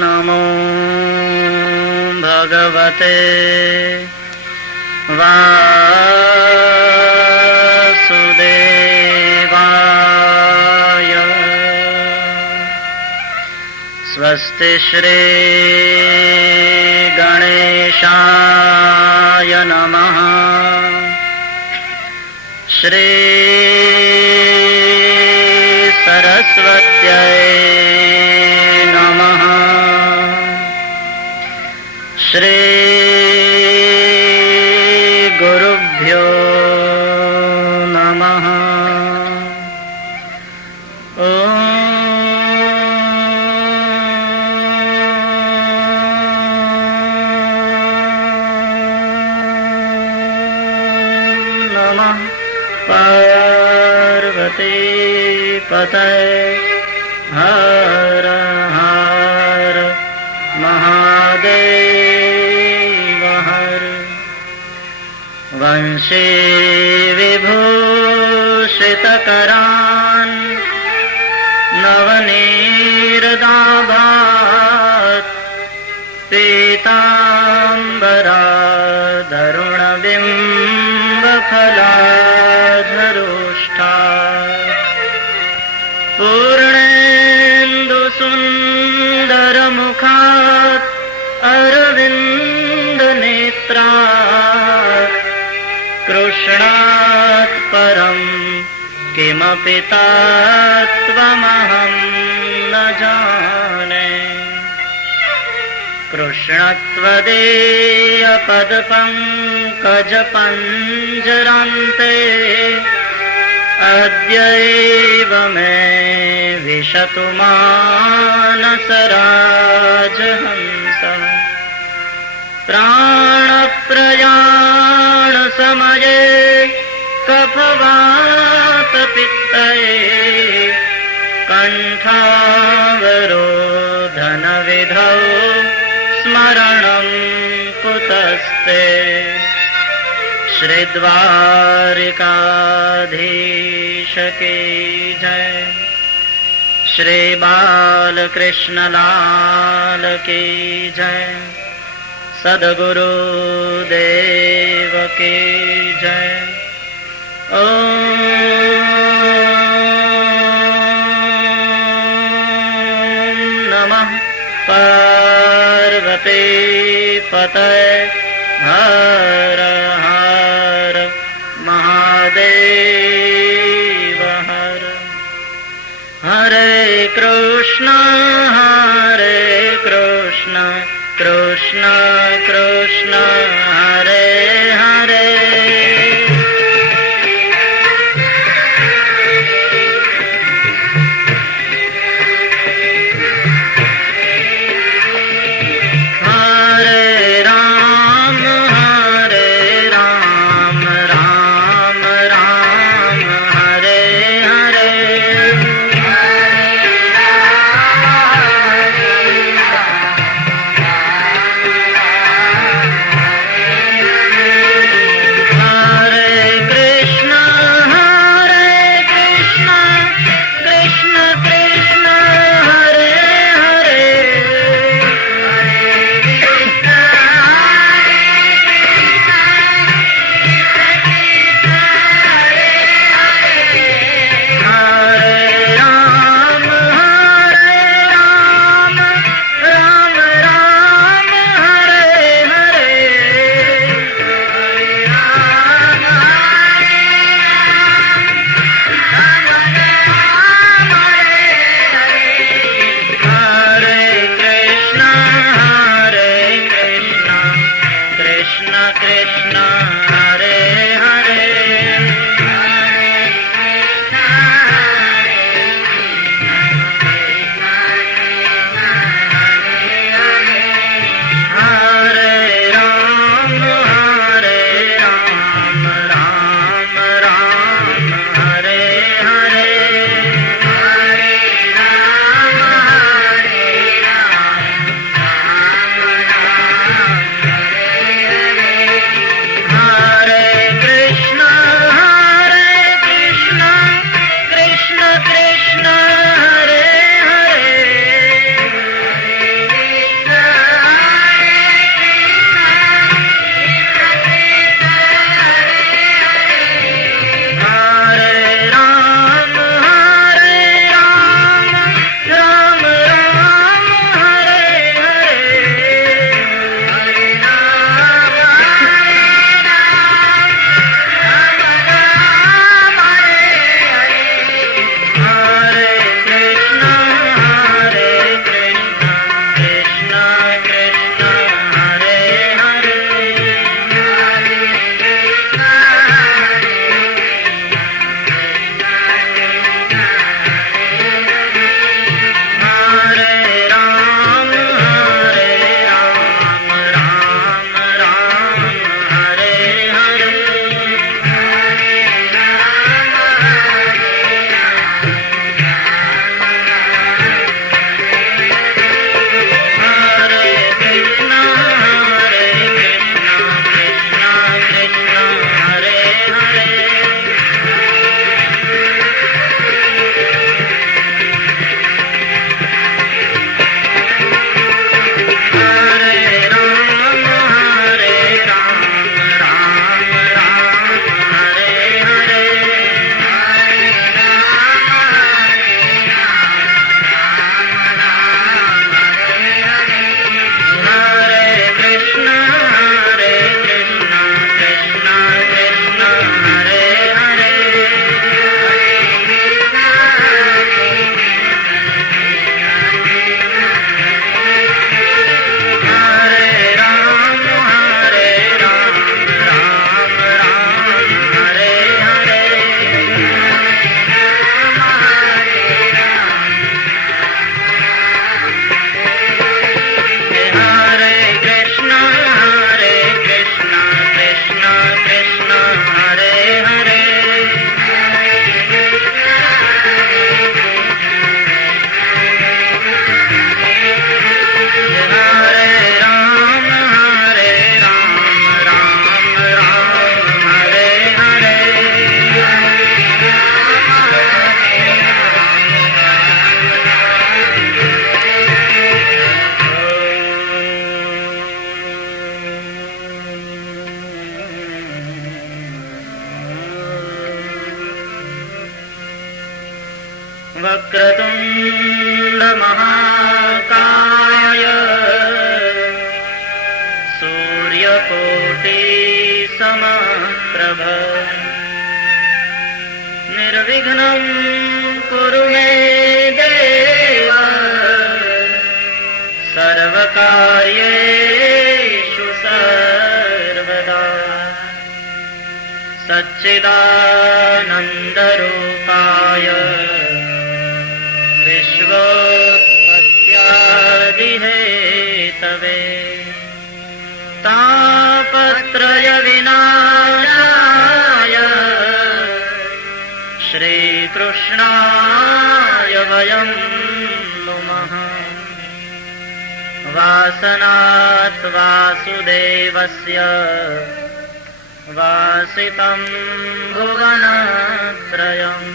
नमो भगवते वासुदेवाय। स्वस्ति श्री गणेशाय नमः। श्री सरस्वत्यै नमः। श्री गुरुभ्यो नमः। नमः पार्वती पतये हर हर महादेव हर। वंशी विभूषितकरान् नवनीरदाभात् पीताम्बराधरुणबिम्बफलाधरोष्ठात्। पूर्णेन्दुसुन्दरमुखात् अरविन्दनेत्रात्। कृष्णात् परं किमपि तत्त्वमहं न जाने। कृष्णत्वदीयपदपङ्कजपञ्जरान्ते अद्य एव मे विशतु मानसराजहंसः। प्राणप्रयाणसमये कफवातपित्तये कण्ठावरोधनविधौ स्मरणं कुतस्ते। श्रीद्वारिकाधीश की जय। श्री बालकृष्ण लाल की जय। सद्गुरुदेव की जय। ओम नमः पार्वती पतये हर हर महादेव हर। हरे कृष्ण कृष्ण कृष्ण हरे हरे। वक्रतुण्ड महाकाय सूर्यकोटि समप्रभ निर्विघ्नं कुरु मे देव सर्वकार्येषु सर्वदा सच्चिदानन्दरूपाय विश्वोत्पत्त्यादिहेतवे तापत्रयविनाशाय श्रीकृष्णाय वयं नुमः। वासनात् वासुदेवस्य वासितं भुवनत्रयम्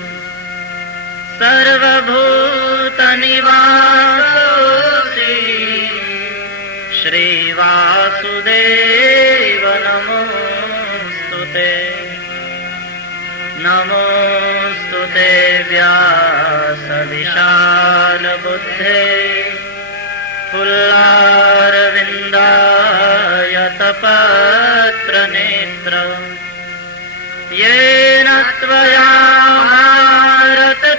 सर्वभूतनिवासोऽसि श्रीवासुदेव नमोऽस्तु ते। नमोऽस्तु ते व्यासविशालबुद्धे पुल्लारविन्दायतपत्रनेत्र येन त्वया भारततैलपूर्णः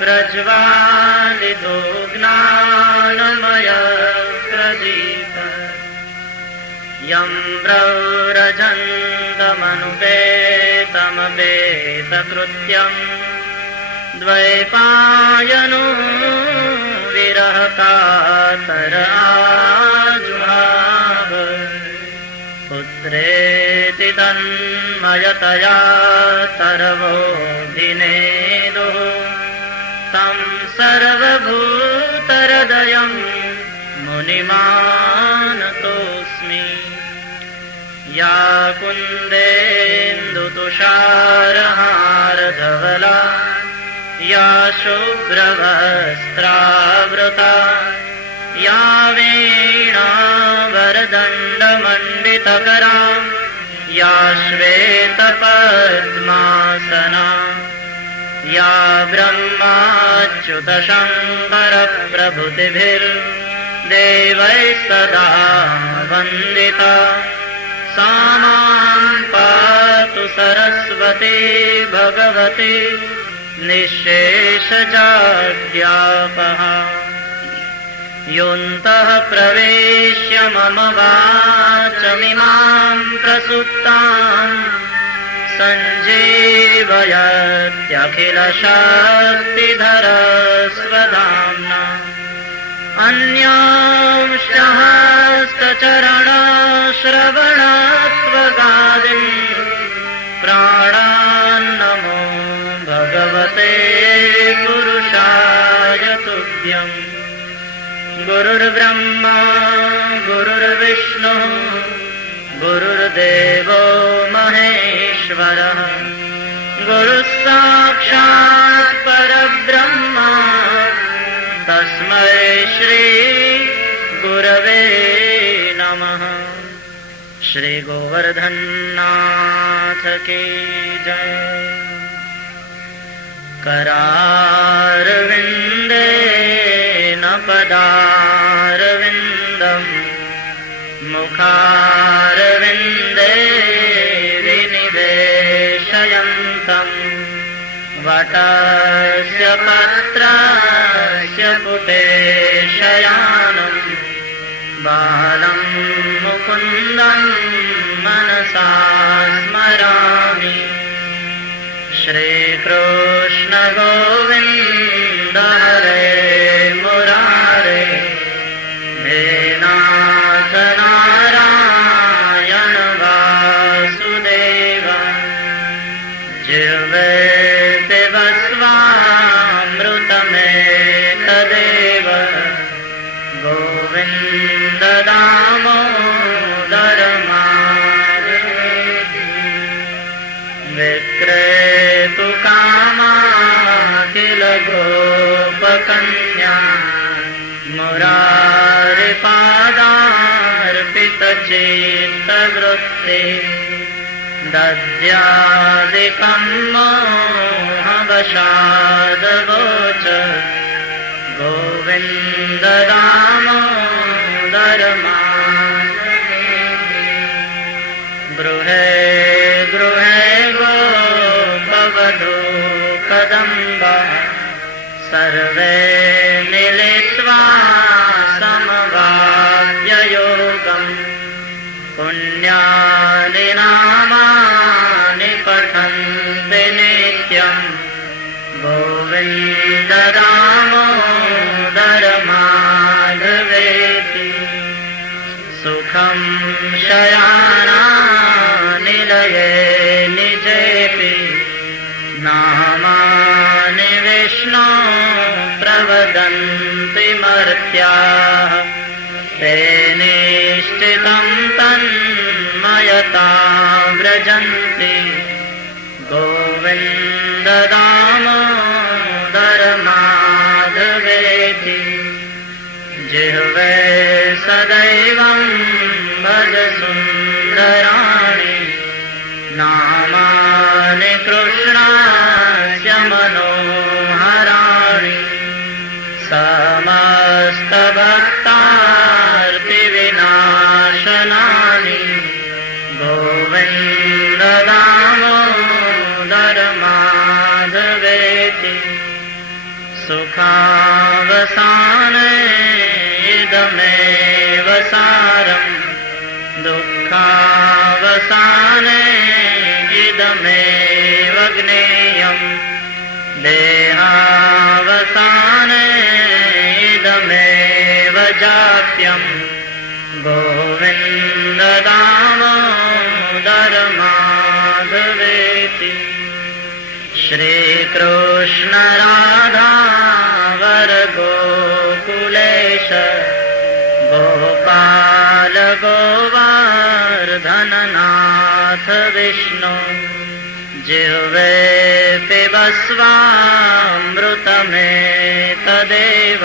प्रज्वालितो ज्ञानमयप्रदीप यं प्रव्रजन्तमनुपेतमपेतकृत्यम् द्वैपायनो विरहकातर आजुहाव पुत्रेति तन्मयतया तरवोऽभिनेदुः तं सर्वभूतहृदयं मुनिमानतोऽस्मि। या कुन्देन्दुतुषारहारधवला या शुभ्रवस्त्रावृता या वीणावरदण्डमण्डितकरा या श्वेतपद्मासना या ब्रह्माच्युतशङ्करप्रभृतिभिर्देवैः सदा वन्दिता सा मां पातु सरस्वती भगवती निःशेषजाड्यापः। योऽन्तः प्रवेश्य मम वाचमिमां प्रसुप्तां सञ्जीवयत्यखिलशक्तिधरस्वधाम्ना अन्यांश्च हस्तचरणश्रवणत्वगादीन् प्राणान्नमो भगवते पुरुषाय तुभ्यम्। गुरुर्ब्रह्मा गुरुर्विष्णुः गुरुर्देवो महेश्वरः गुरुः साक्षात् परब्रह्म तस्मै श्री गुरवे नमः। श्री गोवर्धननाथ की जय। करारविन्देन पदारविन्दम् मुखारविन्दे विनिवेशयन्तम् वटस्य पत्रस्य पुटे शयानम् बालं मुकुन्दं मनसा स्मरामि। श्रीकृष्ण गोविन्द हरे मुरारे हे नाथ नारायण वासुदेव जिह्वे पिबस्वामृतमेतदेव गोविन्द दामोदर माधवेति विक्रेतु कामाखिल गोपकन्या मुरारिपादार्पितचित्तवृत्ति दद्यादिकं मोहवशादवोच गोविन्द दामोदर गृहे गृहे गोपवधूकदम्बा सर्वे मिलित्वा समवाप्ययोगम् पुण्यानि नामानि पठन्ति नित्यम् गोविन्द दामोदर माधवेति सुखं शयानानिलये निजेऽपि नामानि विष्णो प्रवदन्ति मर्त्याः ते निश्चितं तन्मयता व्रजन्ति गोविन्द दामोदर माधवेति जिह्वे सदैवं भज सुन्दराणि नामानि कृष्णस्य मनोहराणि समस्तभक्तार्तिविनाशनानि गोविन्द दामोदर माधवेति सुखावसाने इदमेव सारम् दुःखावसाने इदमेव ज्ञेयम् देहावसाने इदमेव जाप्यम् गोविन्द दामोदर माधवेति श्रीकृष्ण राधा वर गोकुलेश गोपाल गोवर्धननाथ विष्णु जिह्वे पिबस्वामृतमेतदेव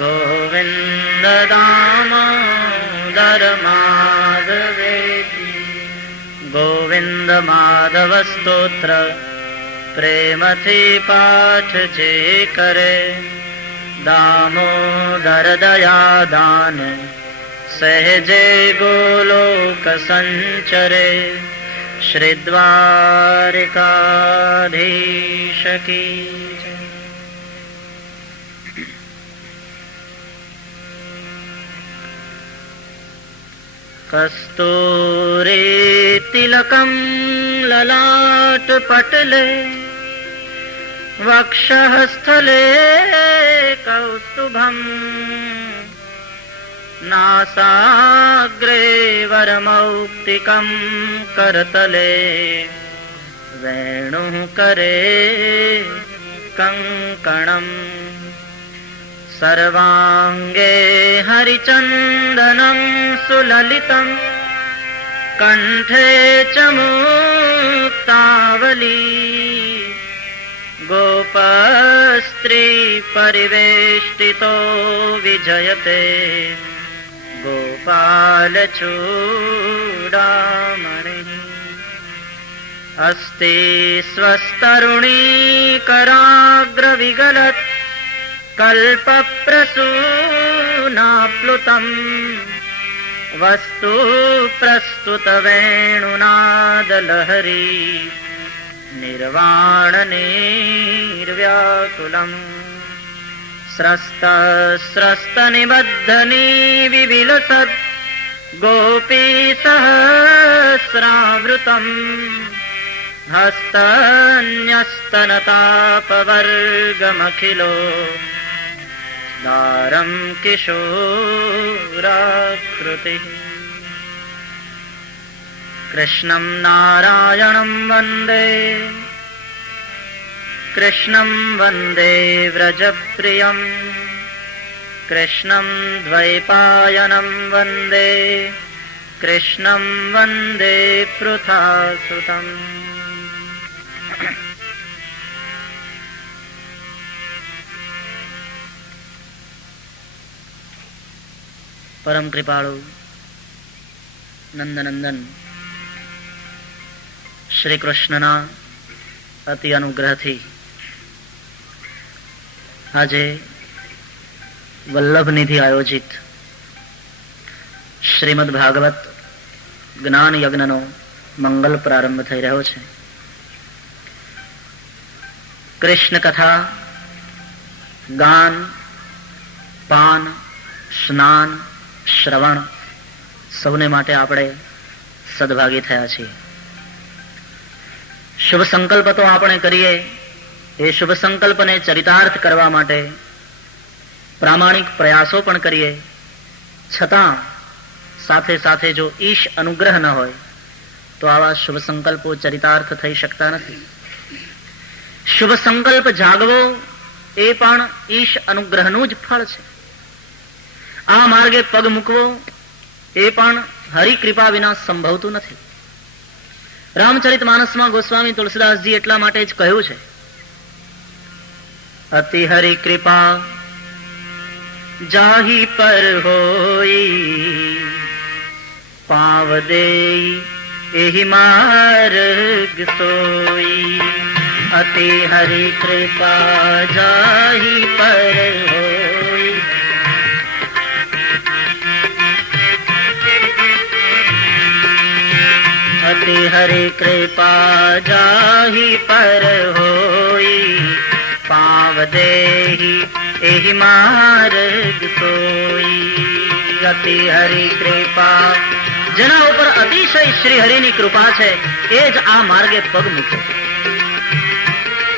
गोविन्द दामोदर माधवेति गोविंद माधव स्तोत्र प्रेमथी पाठ जे करे दामोदर दया दान सहजे गोलोक संचरे श्री द्वारिकाधीश की जय। कस्तूरी तिलकं ललाट पटले वक्षःस्थले कौस्तुभम् नासाग्रे वरमौक्तिकं करतले वेणुः करे कङ्कणम् सर्वाङ्गे हरिचन्दनं सुललितं कण्ठे च मुक्तावली गोपस्त्री परिवेष्टितो विजयते गोपालचूडामणिः अस्ति स्वस्तरुणी कराग्रविगलत् कल्पप्रसूनाप्लुतम् वस्तु प्रस्तुतवेणुनादलहरी निर्वाणनिर्व्याकुलम् स्रस्तनिबद्धनी विविलसत् गोपीसहस्रावृतम् हस्तन्यस्तनतापवर्गमखिलो दारं किशोराकृतिः कृष्णं नारायणं वन्दे कृष्णं वन्दे व्रजप्रियं कृष्णं द्वैपायनं वन्दे कृष्णं वन्दे पृथासुतम्। परम कृपाळु नंदनंदन શ્રી કૃષ્ણના અતિ અનુગ્રહથી આજે વલ્લભ નિધિ આયોજિત શ્રીમદ ભાગવત જ્ઞાન યજ્ઞનો મંગલ પ્રારંભ થઈ રહ્યો છે. કૃષ્ણ કથા, ગાન, પાન, સ્નાન, શ્રવણ સૌને માટે આપણે સદભાગી થયા છીએ. શુભ સંકલ્પ તો આપણે કરીએ, એ શુભ સંકલ્પને ચરિતાર્થ કરવા માટે પ્રામાણિક પ્રયાસો પણ કરીએ, છતાં સાથે સાથે જો ઈશ અનુગ્રહ ન હોય તો આવા શુભ સંકલ્પો ચરિતાર્થ થઈ શકતા નથી. શુભ સંકલ્પ જાગવો એ પણ ઈશ અનુગ્રહનું જ ફળ છે. આ માર્ગે પગ મૂકવો એ પણ હરિકૃપા વિના સંભવતું નથી. રામચરિતમાનસમાં ગોસ્વામી તુલસીદાસજી એટલા માટે જ કહ્યું છે, અતિ હરિ કૃપા જાહી પર હોઈ, પાવ દેઈ એહી માર્ગ સોઈ. અતિ હરિ કૃપા જાહી પર હોઈ, અતિ હરિ કૃપા જાહી પર હોઈ, પાવ દેહી એહી માર્ગ સોઈ. અતિ હરિ કૃપા, જેના ઉપર અતિશય શ્રી હરિની કૃપા છે એ જ આ માર્ગે પગ મૂકે.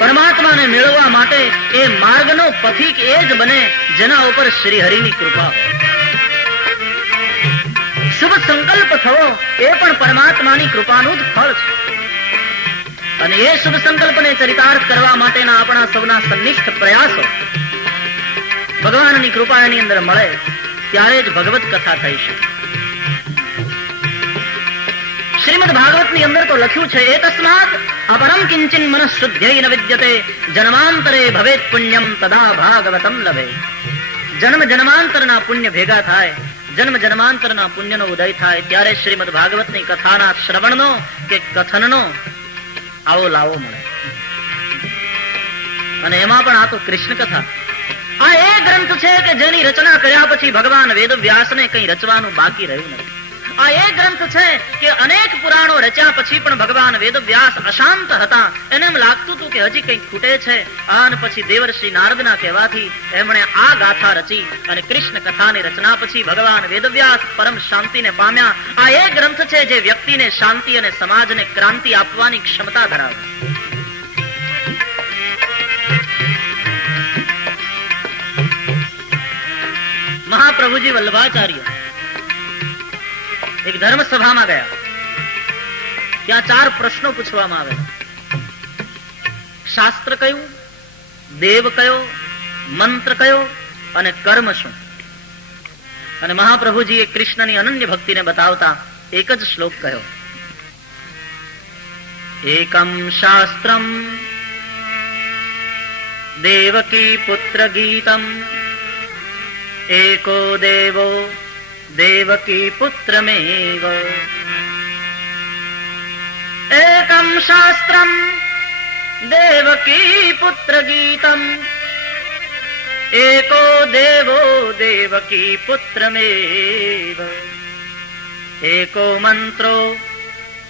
પરમાત્માને મેળવવા માટે એ માર્ગનો પથિક એ જ બને જેના ઉપર શ્રી હરિની કૃપા હોય. શુભ સંકલ્પ થવો એ પણ પરમાત્માની કૃપાનું જ ફળ છે. અને એ શુભ સંકલ્પને ચરિતાર્થ કરવા માટેના આપણા સૌના સન્નિષ્ઠ પ્રયાસો ભગવાનની કૃપા એની અંદર મળે ત્યારે જ ભગવત કથા થઈ શકે. શ્રીમદ ભાગવતની અંદર તો લખ્યું છે, એ તસ્માત અપરમ કિંચિન મનઃશુદ્ધ્યૈ ન વિદ્યતે, જન્માંતરે ભવેત પુણ્યમ તદા ભાગવતમ લભે. જન્મ જન્માંતરના પુણ્ય ભેગા થાય, જન્મ જન્માંતરના પુણ્યનો ઉદય થાય ત્યારે શ્રીમદ ભાગવતની કથાના શ્રવણનો કે કથનનો આવો લાવો મળે. અને એમાં પણ આ તો કૃષ્ણ કથા, આ એ ગ્રંથ છે કે જેની રચના કર્યા પછી ભગવાન વેદવ્યાસને કંઈ રચવાનું બાકી રહ્યું નથી. આ એ ગ્રંથ છે કે અનેક પુરાણો રચ્યા પછી પણ ભગવાન વેદવ્યાસ અશાંત હતા. એને એમ લાગતું હતું કે હજી કંઈક ખૂટે છે. અને પછી દેવર્ષિ નારદના કહેવાથી એમણે આ ગાથા રચી અને કૃષ્ણ કથાની રચના પછી ભગવાન વેદવ્યાસ પરમ શાંતિને પામ્યા. આ એ ગ્રંથ છે જે વ્યક્તિને શાંતિ અને સમાજને ક્રાંતિ આપવાની ક્ષમતા ધરાવે. મહાપ્રભુજી વલ્લભાચાર્ય એક ધર્મ સભામાં ગયા. ત્યાં 4 પ્રશ્નો પૂછવામાં આવેલા. શાસ્ત્ર કયું, દેવ કયો, મંત્ર કયો અને કર્મ શું? અને મહાપ્રભુજીએ કૃષ્ણની અનન્ય ભક્તિને બતાવતા એક જ શ્લોક કહ્યો, એકમ શાસ્ત્રમ દેવકી પુત્ર ગીતમ, એકો દેવો દેવકી પુત્રમેવ. એકમ શાસ્ત્રમ દેવકી પુત્ર ગીતમ, એકો દેવો દેવકી પુત્રમેવ. એકો મંત્રો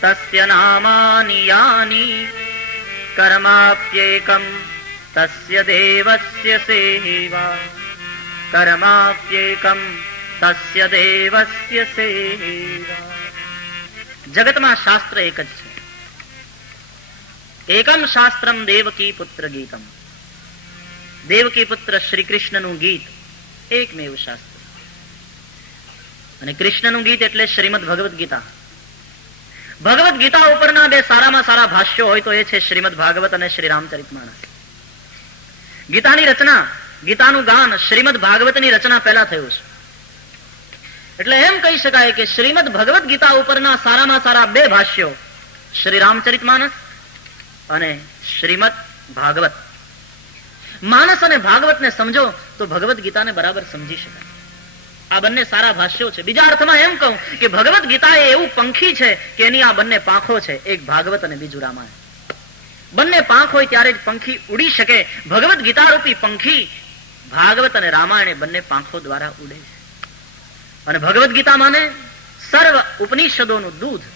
તસ્ય નામાનિ યાની, કર્માપ્યેકમ તસ્ય દેવસ્ય સેવા. કર્માપ્યેકમ તસ્ય દેવસ્ય સેવા. જગતમાં શાસ્ત્ર એક જ છે. એકમ શાસ્ત્રમ દેવકી પુત્ર ગીતમ. દેવકી પુત્ર શ્રી કૃષ્ણનું ગીત એકમેવ શાસ્ત્ર. અને કૃષ્ણનું ગીત એટલે શ્રીમદ ભગવદ ગીતા. ભગવદ ગીતા ઉપરના 2 સારામાં સારા ભાષ્યો હોય તો એ છે શ્રીમદ ભાગવત અને શ્રી રામચરિતમાનસ. ગીતાની રચના, ગીતાનું ગાન શ્રીમદ ભાગવતની રચના પહેલા થયું છે. એટલે એમ કહી શકાય કે શ્રીમદ ભગવદ ગીતા ઉપરના સારામાં સારા 2 ભાષ્યો શ્રી રામચરિતમાનસ અને શ્રીમદ ભાગવત. માનસ અને ભાગવતને સમજો તો ભગવદ ગીતાને બરાબર સમજી શકાય. આ બંને સારા ભાષ્યો છે. બીજા અર્થમાં એમ કહું કે ભગવદ્ ગીતા એ એવું પંખી છે કે એની આ બંને પાંખો છે, એક ભાગવત અને બીજું રામાયણ. બંને પાંખ હોય ત્યારે જ પંખી ઉડી શકે. ભગવદ્ ગીતા રૂપી પંખી ભાગવત અને રામાયણ એ બંને પાંખો દ્વારા ઉડે છે. અને ભગવદ્ ગીતા માને સર્વ ઉપનિષદોનું દૂધ.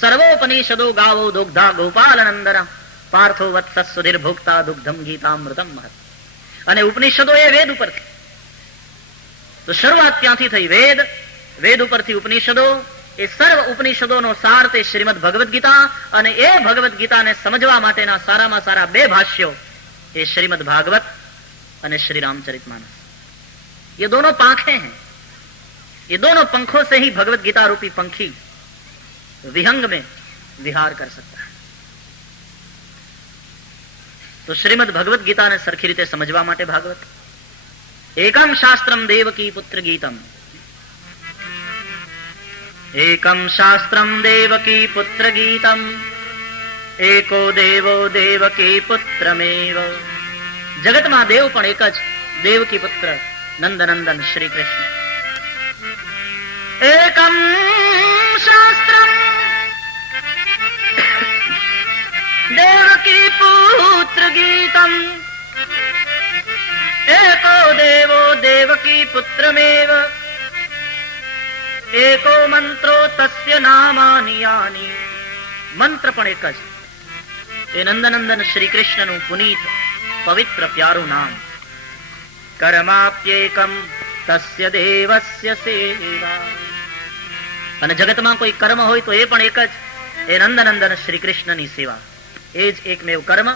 સર્વોપનિષદો ગાવો દુગ્ધા ગોપાલ નંદના પાર્થો વત્સ સુધીર ભોક્તા દુગ્ધમ ગીતામૃતમ મહત. અને ઉપનિષદો એ વેદ ઉપરથી, તો શરૂઆત ત્યાંથી થઈ. વેદ ઉપરથી ઉપનિષદો, એ સર્વ ઉપનિષદોનો સાર તે શ્રીમદ ભગવદ્ ગીતા, અને એ ભગવદ્ ગીતાને સમજવા માટેના સારામાં સારા બે ભાષ્યો એ શ્રીમદ ભાગવત અને श्री रामचरितमानस. ये दोनों पांखें हैं, ये दोनों पंखों से ही भगवत गीता रूपी पंखी विहंग में विहार कर सकता है. तो श्रीमद भगवत गीता ने सरखी रीते समझवा माटे भागवत. एकम शास्त्रम देवकी पुत्र गीतम, एकम शास्त्रम देवकी पुत्र गीतम, एको देवो देवकी पुत्रमेव. जगत में देव पण एक ज, देवकी पुत्र नंदनंदन श्री कृष्ण. एकम शास्त्रम देवकी पुत्र गीतम, एको देवो देवकी पुत्रमेव, एको मंत्रो तस्य नामानि यानि. मंत्र पण एक ज, એ નંદનંદન શ્રી કૃષ્ણનું પુનીત પવિત્ર પ્યારું નામ. કર્માપ્યેકમ તસ્ય દેવસ્ય સેવા. અને જગતમાં કોઈ કર્મ હોય તો એ પણ એક જ, એ નંદનંદન શ્રી કૃષ્ણની સેવા. એ જ એકમેવ કર્મ,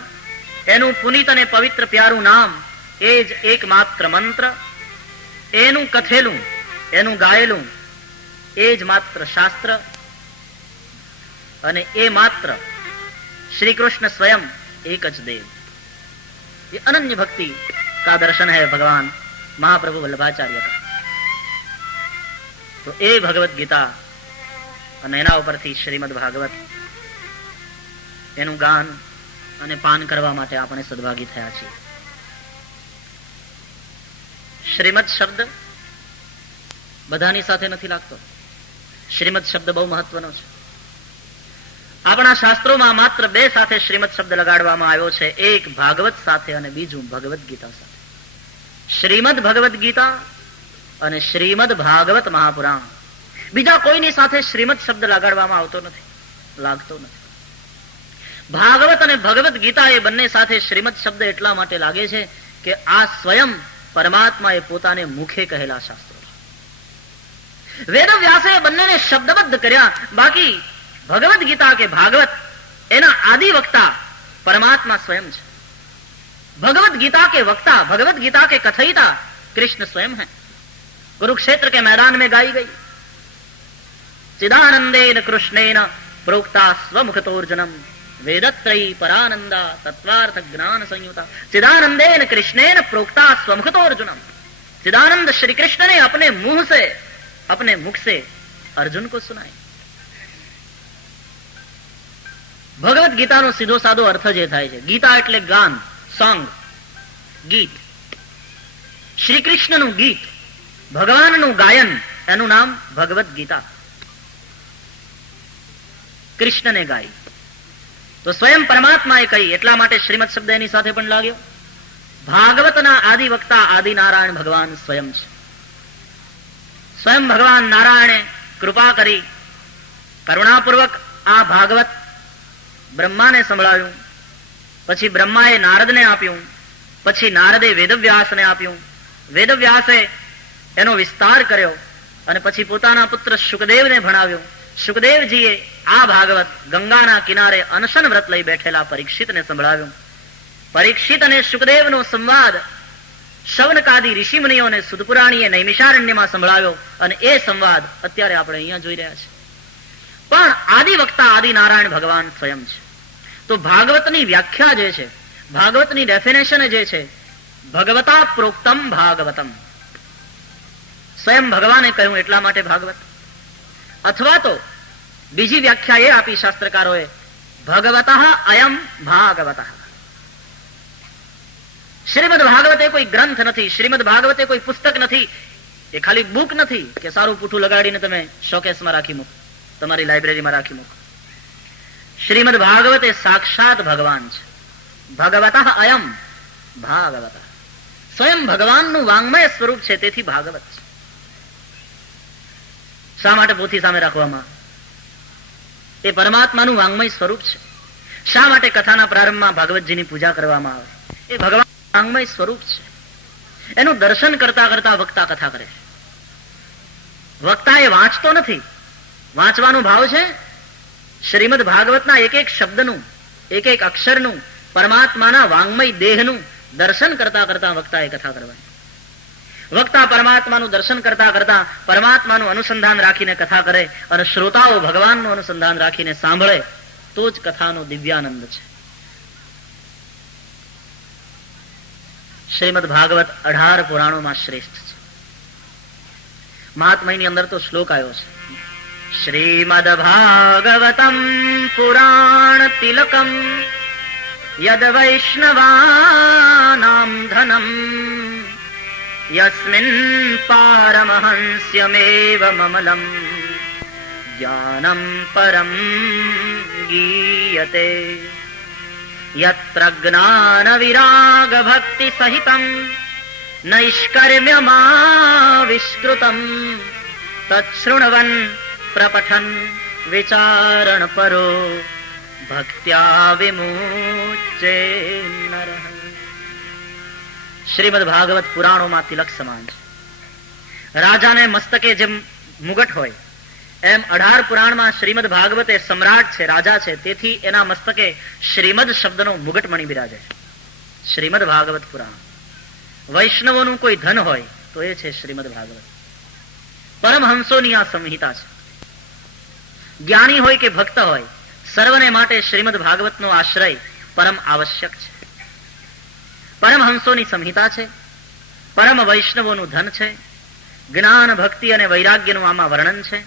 એનું પુનીત અને પવિત્ર પ્યારું નામ, એ જ એકમાત્ર મંત્ર, એનું કથેલું, એનું ગાયેલું, એ જ માત્ર શાસ્ત્ર, અને એ માત્ર श्री कृष्ण स्वयं एक ज देव. ये अनन्य भक्ति का दर्शन है भगवान महाप्रभु वल्लभाचार्य का. तो ए भगवत गीता અને એના ઉપરથી શ્રીમદ ભાગવત એનું ગાન અને પાન કરવા માટે આપણે સદભાગી થયા છીએ. શ્રીમદ શબ્દ બધાની સાથે નથી લાગતો. શ્રીમદ શબ્દ બહુ મહત્વનો છે. આપણા શાસ્ત્રોમાં માત્ર બે સાથે શ્રીમદ શબ્દ લગાડવામાં આવ્યો છે, એક ભાગવત સાથે અને બીજું ભગવદ ગીતા સાથે. શ્રીમદ ભગવદ ગીતા અને શ્રીમદ ભાગવત મહાપુરાણ, બીજા કોઈની સાથે શ્રીમદ શબ્દ લગાડવામાં આવતો નથી, લાગતો નથી. ભાગવત અને ભગવદ ગીતા એ બંને સાથે શ્રીમદ શબ્દ એટલા માટે લાગે છે કે આ સ્વયં પરમાત્મા એ પોતાને મુખે કહેલા શાસ્ત્રો. વેદ વ્યાસે બંનેને શબ્દબદ્ધ કર્યા. બાકી भगवत गीता के भागवत एना आदि वक्ता परमात्मा स्वयं है. भगवत गीता के वक्ता, भगवत गीता के कथयिता कृष्ण स्वयं है. कुरुक्षेत्र के मैदान में गाई गई. चिदानंदेन कृष्णेन प्रोक्ता स्वमुखतोर्जुनम वेदत्रयी परानंदा तत्वार्थ ज्ञान संयुता. चिदानंदेन कृष्णेन प्रोक्ता स्वमुखतोर्जुनम. चिदानंद श्री कृष्ण ने अपने मुंह से, अपने मुख से अर्जुन को सुनाई. ભગવદ ગીતાનો સીધો સાદો અર્થ જે થાય છે, ગીતા એટલે ગાન, સોંગ, ગીત. શ્રી કૃષ્ણનું ગીત, ભગવાનનું ગાયન, એનું નામ ભગવદ ગીતા. કૃષ્ણને ગાઈ તો સ્વયં પરમાત્માએ કહી, એટલા માટે શ્રીમદ શબ્દ એની સાથે પણ લાગ્યો. ભાગવતના આદિ વક્તા આદિ નારાયણ ભગવાન સ્વયં છે. સ્વયં ભગવાન નારાયણે કૃપા કરી કરુણાપૂર્વક આ ભાગવત બ્રહ્માને સંભળાવ્યું. પછી બ્રહ્માએ નારદને આપ્યું. પછી નારદે વેદવ્યાસને આપ્યું. વેદવ્યાસે એનો વિસ્તાર કર્યો અને પછી પોતાના પુત્ર શુકદેવને ભણાવ્યો. શુકદેવજીએ આ ભાગવત ગંગાના કિનારે અનશન વ્રત લઈ બેઠેલા પરીક્ષિતને સંભળાવ્યું. પરીક્ષિત અને શુકદેવનો સંવાદ શૌનકાદી ઋષિમુનિઓને સુદપુરાણીએ નૈમિષારણ્યમાં સંભળાવ્યો અને એ સંવાદ અત્યારે આપણે અહીંયા જોઈ રહ્યા છીએ. પણ આદિ વક્તા આદિ નારાયણ ભગવાન સ્વયં છે. તો ભાગવતની વ્યાખ્યા જે છે, ભાગવતની ડેફિનેશન જે છે, ભગવતા પ્રોક્તમ ભાગવતમ, સ્વયં ભગવાને કહ્યું એટલા માટે ભાગવત. અથવા તો બીજી વ્યાખ્યા એ આપી શાસ્ત્રકારોએ, ભગવતઃ અયમ ભાગવતઃ. શ્રીમદ ભાગવત એ કોઈ ગ્રંથ નથી, શ્રીમદ ભાગવત એ કોઈ પુસ્તક નથી, એ ખાલી બુક નથી કે સારું પૂઠું લગાડીને તમે શોકેસમાં રાખી મૂકો, તમારી લાઇબ્રેરીમાં રાખી મૂકો. શ્રીમદ ભાગવત એ સાક્ષાત ભગવાન છે. ભગવતઃ અયમ ભાગવત, સ્વયં ભગવાનનું વાંગ્મય સ્વરૂપ છે, તેથી ભાગવત છે. શા માટે પોથી સામે રાખવામાં? એ પરમાત્માનું વાંગ્મય સ્વરૂપ છે. શા માટે કથાના પ્રારંભમાં ભાગવતજીની પૂજા કરવામાં આવે? એ ભગવાન વાંગ્મય સ્વરૂપ છે. એનું દર્શન કરતા કરતા વક્તા કથા કરે છે. વક્તા એ વાંચતો નથી, વાંચવાનો ભાવ છે શ્રીમદ ભાગવતના એક એક શબ્દનું, એક એક અક્ષરનું, પરમાત્માના વાંગ્મય દેહનું દર્શન કરતા કરતા વક્તા એ કથા કરવાની. વક્તા પરમાત્માનું દર્શન કરતા કરતા પરમાત્માનું અનુસંધાન રાખીને કથા કરે અને શ્રોતાઓ ભગવાનનું અનુસંધાન રાખીને સાંભળે, તો જ કથાનો દિવ્યાનંદ છે. શ્રીમદ ભાગવત 18 પુરાણોમાં શ્રેષ્ઠ છે. મહાત્મયની અંદર તો શ્લોક આવ્યો છે, શ્રીમદ ભાગવતમ પુરાણ તિલકમ યદ વૈષ્ણવાનામ ધનમ યસ્મિન પારમહંસ્યમેવ મમલમ જ્ઞાનમ પરમ ગીયતે યત્ર જ્ઞાન વિરાગ ભક્તિ સહિતમ નૈષ્કર્મ્યમાવિષ્કૃતમ તચ્છૃણવન પ્રપઠન વિચારણ પરો ભક્ત્યા વિમુચ્યે નરઃ. શ્રીમદ ભાગવત પુરાણોમાં તિલક સમાન છે. રાજાને મસ્તકે જેમ મુગટ હોય એમ 18 પુરાણમાં શ્રીમદ ભાગવત એ સમ્રાટ છે, રાજા છે, તેથી એના મસ્તકે શ્રીમદ શબ્દનો મુગટમણી બિરાજે છે. શ્રીમદ ભાગવત પુરાણ. વૈષ્ણવોનું કોઈ ધન હોય તો એ છે શ્રીમદ ભાગવત. પરમહંસોની આ સંહિતા છે. જ્ઞાની હોય કે ભક્ત હોય, સર્વને માટે શ્રીમદ ભાગવતનો આશ્રય પરમ આવશ્યક છે. પરમહંસોની સંહિતા છે, પરમ વૈષ્ણવોનું ધન છે. જ્ઞાન, ભક્તિ અને વૈરાગ્યનું આમાં વર્ણન છે.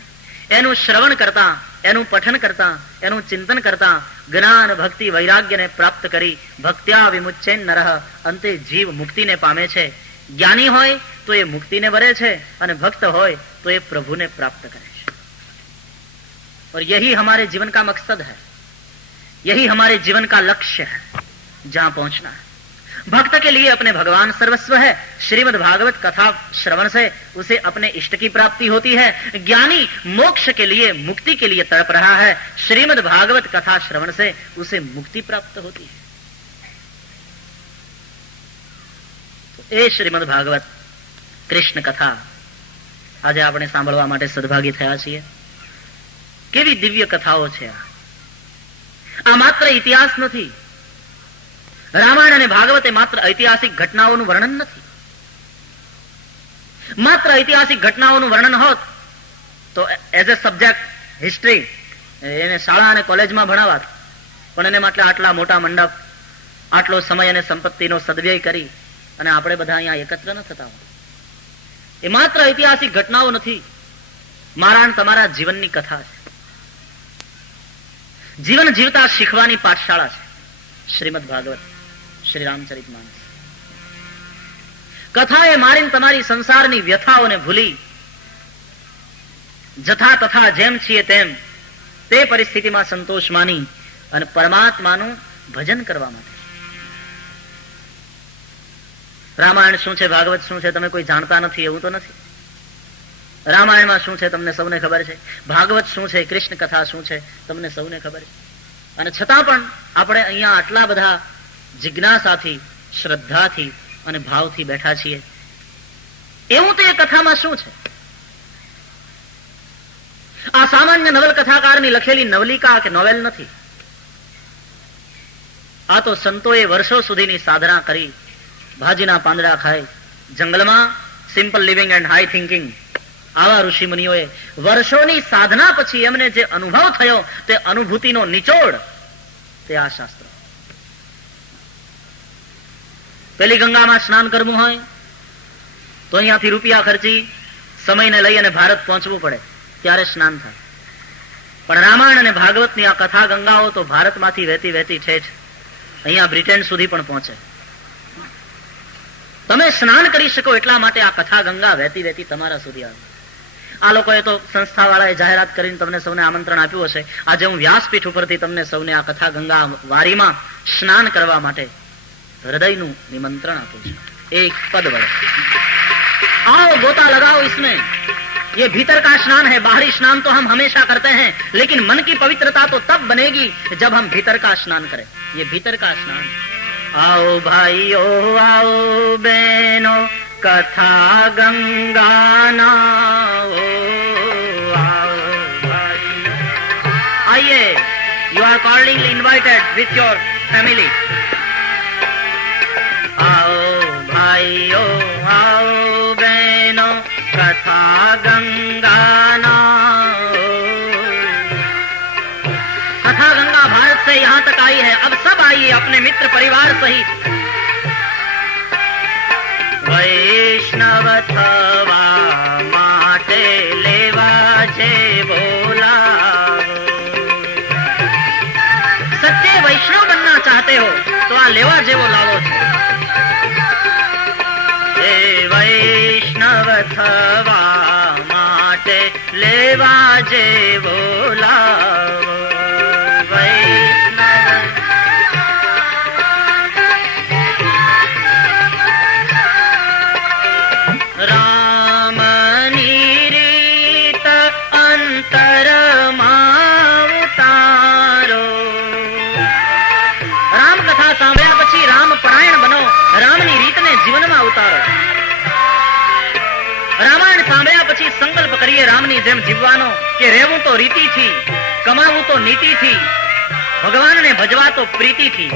એનું શ્રવણ કરતા, એનું પઠન કરતા, એનું ચિંતન કરતા જ્ઞાન, ભક્તિ, વૈરાગ્યને પ્રાપ્ત કરી ભક્ત્યા વિમુચ્યે નરઃ, અંતે જીવ મુક્તિને પામે છે. જ્ઞાની હોય તો એ મુક્તિને વરે છે અને ભક્ત હોય તો એ પ્રભુને પ્રાપ્ત કરે છે. और यही हमारे जीवन का मकसद है, यही हमारे जीवन का लक्ष्य है, जहां पहुंचना है. भक्त के लिए अपने भगवान सर्वस्व है. श्रीमद् भागवत कथा श्रवण से उसे अपने इष्ट की प्राप्ति होती है. ज्ञानी मोक्ष के लिए, मुक्ति के लिए तड़प रहा है. श्रीमद् भागवत कथा श्रवण से उसे मुक्ति प्राप्त होती है. तो ए श्रीमद् भागवत કૃષ્ણ કથા આજે આપણે સાંભળવા માટે સદભાગી થયા છીએ. કેવી દિવ્ય કથાઓ છે આ માત્ર ઇતિહાસ નથી. રામાયણ અને ભાગવત એ માત્ર ઐતિહાસિક ઘટનાઓનું વર્ણન નથી. માત્ર ઐતિહાસિક ઘટનાઓનું વર્ણન હોત તો એઝ એ સબ્જેક્ટ હિસ્ટ્રી એને શાળા અને કોલેજમાં ભણાવાત, પણ એને માટે આટલા મોટા મંડપ, આટલો સમય અને સંપત્તિનો સદવ્યય કરી અને આપણે બધા અહીંયા એકત્ર ન થતા હોય. એ માત્ર ઐતિહાસિક ઘટનાઓ નથી, મારા અને તમારા જીવનની કથા છે. જીવન જીવતા શીખવાની પાઠશાળા છે શ્રીમદ ભાગવત, શ્રી રામચરિતમાનસ. કથા એ મારીને તમારી સંસારની વ્યથાઓને ભૂલી જથા તથા જેમ છીએ તેમ તે પરિસ્થિતિમાં સંતોષ માની અને પરમાત્માનું ભજન કરવા માટે. રામાયણ શું છે, ભાગવત શું છે, તમે કોઈ જાણતા નથી એવું તો નથી. રામાયણમાં શું છે તમને સૌને ખબર છે. ભાગવત શું છે, કૃષ્ણ કથા શું છે તમને સૌને ખબર છે. અને છતાં પણ આપણે અહીંયા આટલા બધા જિજ્ઞાસાથી, શ્રદ્ધાથી અને ભાવથી બેઠા છીએ. એવું તો એ કથામાં શું છે? આ સામાન્ય નવલકથાકારની લખેલી નવલિકા કે નોવેલ નથી. આ તો સંતોએ વર્ષો સુધીની સાધના કરી, ભાજીના પાંદડા ખાય, જંગલમાં simple living and high thinking, આવા ઋષિ મુનિઓએ વર્ષોની સાધના પછી એમને જે અનુભવ થયો તે અનુભૂતિનો નિચોડ તે આ શાસ્ત્ર. પેલી ગંગામાં સ્નાન કરવું હોય તો અહીંયાથી રૂપિયા ખર્ચી સમયને લઈ અને ભારત પહોંચવું પડે ત્યારે સ્નાન થાય. પણ રામાયણ અને ભાગવતની આ કથા ગંગાઓ તો ભારતમાંથી વહેતી વહેતી ઠેઠ અહીંયા બ્રિટેન સુધી પણ પહોંચે. તમે સ્નાન કરી શકો એટલા માટે આ કથા ગંગા વહેતી વહેતી તમારા સુધી આવે. આ લોકોએ તો સંસ્થા વાળાએ જાહેરાત કરીને તમને સૌને આમંત્રણ આપ્યું હશે. આજે હું વ્યાસપીઠ ઉપરથી તમને સૌને આ કથા ગંગા વારીમાં સ્નાન કરવા માટે હૃદયનું નિમંત્રણ આપું છું. एक पद वड़े आओ गोता लगाओ इसमें. ये भीतर का स्नान है, बाहरी स्नान तो हम हमेशा करते हैं, लेकिन मन की पवित्रता तो तब बनेगी जब हम भीतर का स्नान करें. ये भीतर का स्नान. आओ भाइयों आओ बहनों कथा गंगा ना आओ भाइयों. आइए, you are cordially invited with your family. आओ भाइयों आओ बहनों कथा गंगा ना. कथा गंगा भारत से यहाँ तक आई है. अब सब आइए अपने मित्र परिवार सहित. वैष्णव थवा माटे लेवा जे बोलावो. सच्चे वैष्णव बनना चाहते हो तो आ लेवा जेवो लावो छे. वैष्णव थवा माटे लेवा जेवो लावो. वैष्णव रामनी रीत अंतर માં ઉતારો. રામ કથા સાંભળ્યા પછી રામ પરાયણ બનો, રામની રીતને જીવનમાં ઉતારો. રામાયણ સાંભળ્યા પછી સંકલ્પ કરીએ રામની જેમ જીવવાનો કે રહેવું તો રીતિથી, કમાવું તો નીતિથી, ભગવાનને ભજવા તો પ્રીતિથી.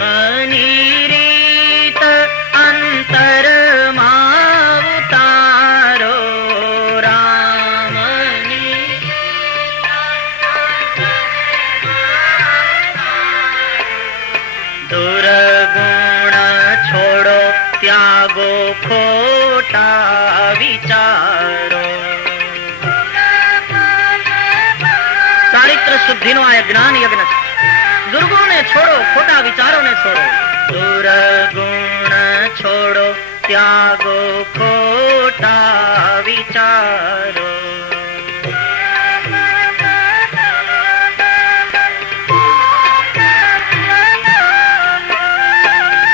મની રીત અંતરમાં ઉતારો રામની. દુર્ગુણ છોડો ત્યાગો ખોટા વિચારો. ચારિત્ર શુદ્ધિનો આ જ્ઞાન યજ્ઞ છે. દુર્ગુણને છોડો, ખોટા વિચારોને છોડો. દુર્ગુણ છોડો ત્યાગો ખોટા વિચારો.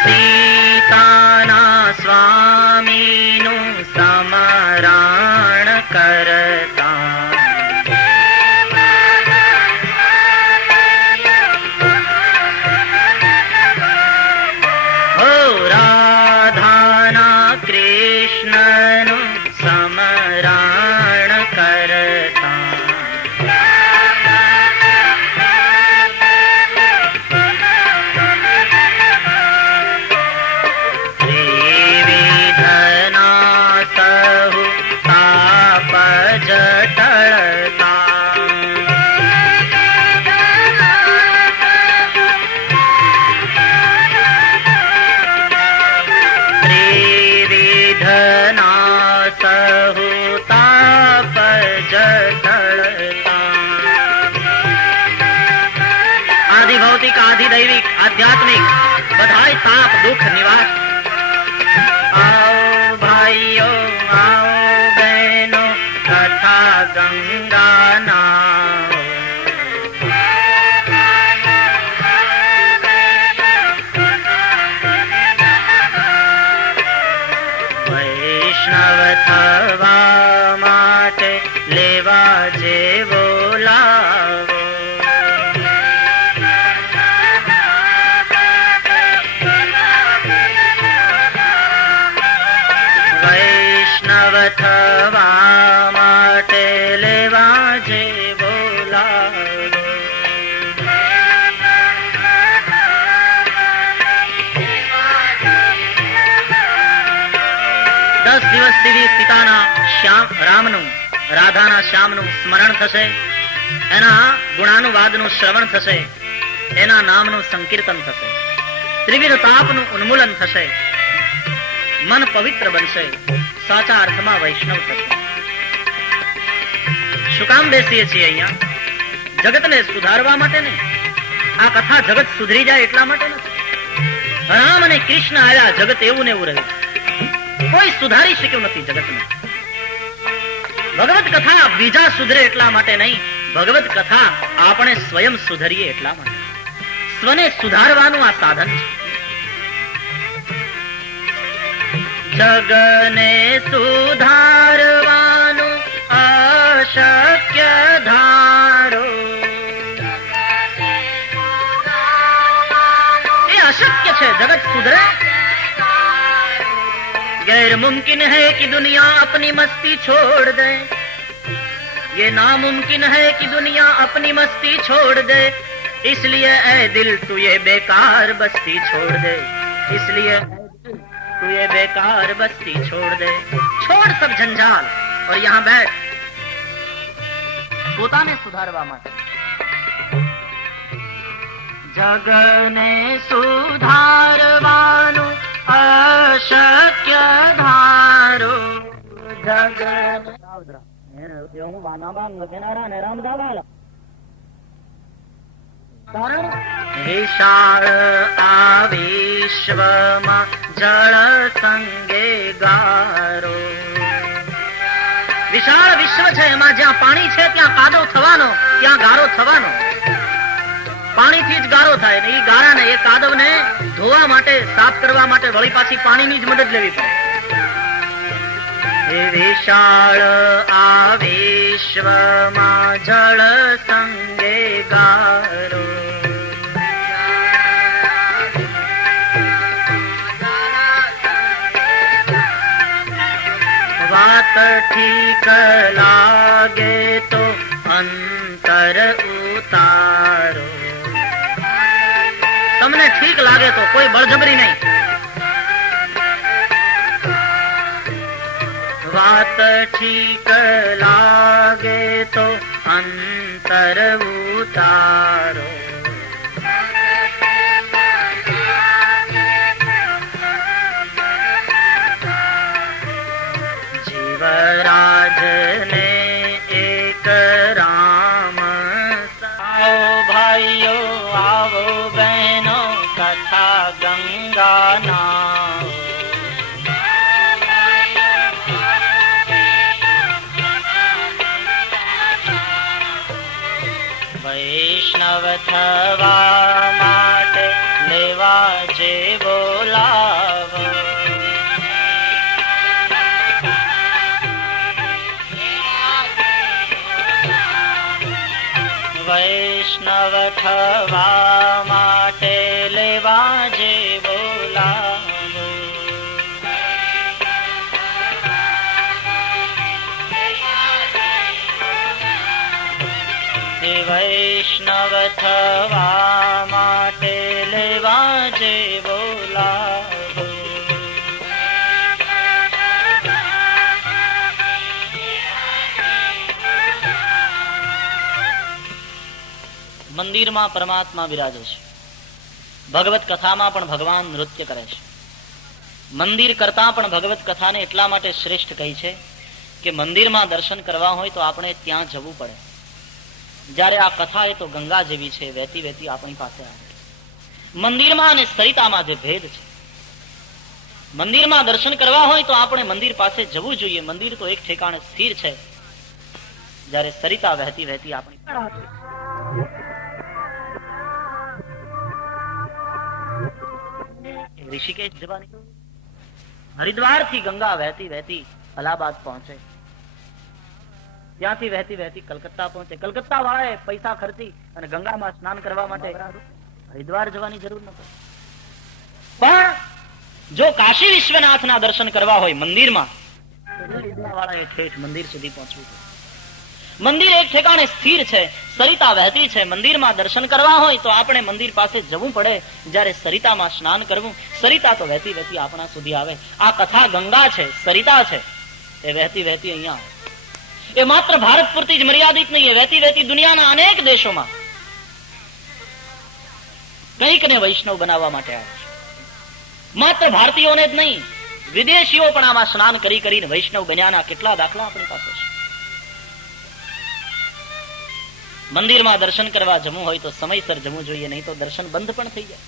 સીતાના સ્વામીનું સ્મરણ કરતા આધિદૈવિક આધ્યાત્મિક બધાય તાપ દુઃખ નિવાસ. आओ भाइयों आओ बहनों कथा गंगा ना. वैष्णव थवा माटे लेवा जेवो लावो. થવા માટે લેવા જે બોલાવો. 10 દિવસ સુધી સીતાના રામનું, રાધાના શ્યામનું સ્મરણ થશે, એના ગુણાનુવાદનું શ્રવણ થશે, એના નામનું સંકીર્તન થશે, ત્રિવિધ તાપનું ઉન્મૂલન થશે, મન પવિત્ર બનશે, સાચા અર્થમાં વૈષ્ણવ થશે. શું કામ બેસીએ છીએ અહીંયા? જગતને સુધારવા માટે નહીં. આ કથા જગત સુધરી જાય એટલા માટે નથી. રામ અને કૃષ્ણ આવ્યા, જગત એવું ને એવું રહ્યું. કોઈ સુધારી શક્યું નથી જગતને. ભગવત કથા બીજા સુધરે એટલા માટે નહીં, ભગવત કથા આપણે સ્વયં સુધરીએ એટલા માટે. સ્વને સુધારવાનું આ સાધન છે. જગને સુધારવાનું અશક્ય ધારો, એ અશક્ય છે. જગત સુધરે. गैर मुमकिन है कि दुनिया अपनी मस्ती छोड़ दे, ये नामुमकिन है कि दुनिया अपनी मस्ती छोड़ दे, इसलिए ऐ दिल तू ये बेकार बस्ती छोड़ दे, इसलिए तू ये बेकार बस्ती छोड़ दे. छोड़ सब झंझाल और यहाँ बैठ પોતાને સુધારવા માટે. જગને સુધારવાનું અશક્ય ધારો, વિશાળ આ વિશ્વમાં જળ સંગે ગારો. વિશાળ વિશ્વ છે, એમાં જ્યાં પાણી છે ત્યાં કાદવ થવાનો, ત્યાં ગારો થવાનો. પાણીથી જ ગારો થાય ને એ ગારાને, એ કાદવને ધોવા માટે, સાફ કરવા માટે વળી પાછી પાણીની જ મદદ લેવી પડે. એ વિશાળ આ વિશ્વમાં જળ સંગે ગારો, વાત ઠીક લાગે તો અંતર ઉતારો. તમને ઠીક લાગે તો, કોઈ બળજબરી નહીં. વાત ઠીક લાગે તો અંતર ઉતારો. જીવરાજને એક રામ. આવો ભાઈઓ, આવો બહેનો, કથા ગંગાના. વૈષ્ણવ થવા માટે લેવા જે બોલાવો, વૈષ્ણવ થવા માટે લેવા જે બોલાવો. વૈષ્ણવ થવા માટે લેવા જે બોલાવો. મંદિરમાં પરમાત્મા બિરાજે છે, ભગવત કથામાં પણ ભગવાન નૃત્ય કરે છે. મંદિર કરતા પણ ભગવત કથાને એટલા માટે શ્રેષ્ઠ કહી છે કે મંદિરમાં દર્શન કરવા હોય તો આપણે ત્યાં જવું પડે, જ્યારે આ કથા એ તો ગંગા જેવી છે, વહેતી વહેતી આપણી પાસે આવે. મંદિરમાં અને સરિતામાં જે ભેદ છે, મંદિરમાં દર્શન કરવા હોય તો આપણે મંદિર પાસે જવું જોઈએ. મંદિર તો એક ઠેકાણે સ્થિર છે, જ્યારે સરિતા વહેતી વહેતી આપણી ઋષિકેશ જવાની, હરિદ્વાર થી ગંગા વહેતી વહેતી અલ્હાબાદ પહોંચે, ત્યાંથી વહેતી વહેતી કલકત્તા પહોંચે. કલકત્તા વાળાએ પૈસા ખર્ચી અને ગંગામાં સ્નાન કરવા માટે હરિદ્વાર જવાની જરૂર ન પડે. પણ જો કાશી વિશ્વનાથના દર્શન કરવા હોય મંદિરમાં, વાળાએ ઠેઠ મંદિર સુધી પહોંચવું. મંદિર એક ઠેકાણે સ્થિર છે, સરિતા વહેતી છે. મંદિરમાં દર્શન કરવા હોય તો આપણે મંદિર પાસે જવું પડે, જ્યારે સરિતામાં સ્નાન કરવું. સરિતા તો વહેતી વહેતી આપણા સુધી આવે. આ કથા ગંગા છે, સરિતા છે, એ વહેતી વહેતી અહીંયા આવે. એ માત્ર ભારત પૂરતી જ મર્યાદિત નહીં, એ વહેતી વહેતી દુનિયાના અનેક દેશોમાં કંઈક ને વૈષ્ણવ બનાવવા માટે આવે છે. માત્ર ભારતીયોને જ નહીં, વિદેશીઓ પણ આમાં સ્નાન કરી કરીને વૈષ્ણવ બન્યાના કેટલા દાખલા આપણી પાસે છે. મંદિરમાં દર્શન કરવા જવું હોય તો સમયસર જવું જોઈએ, નહીં તો દર્શન બંધ પણ થઈ જાય.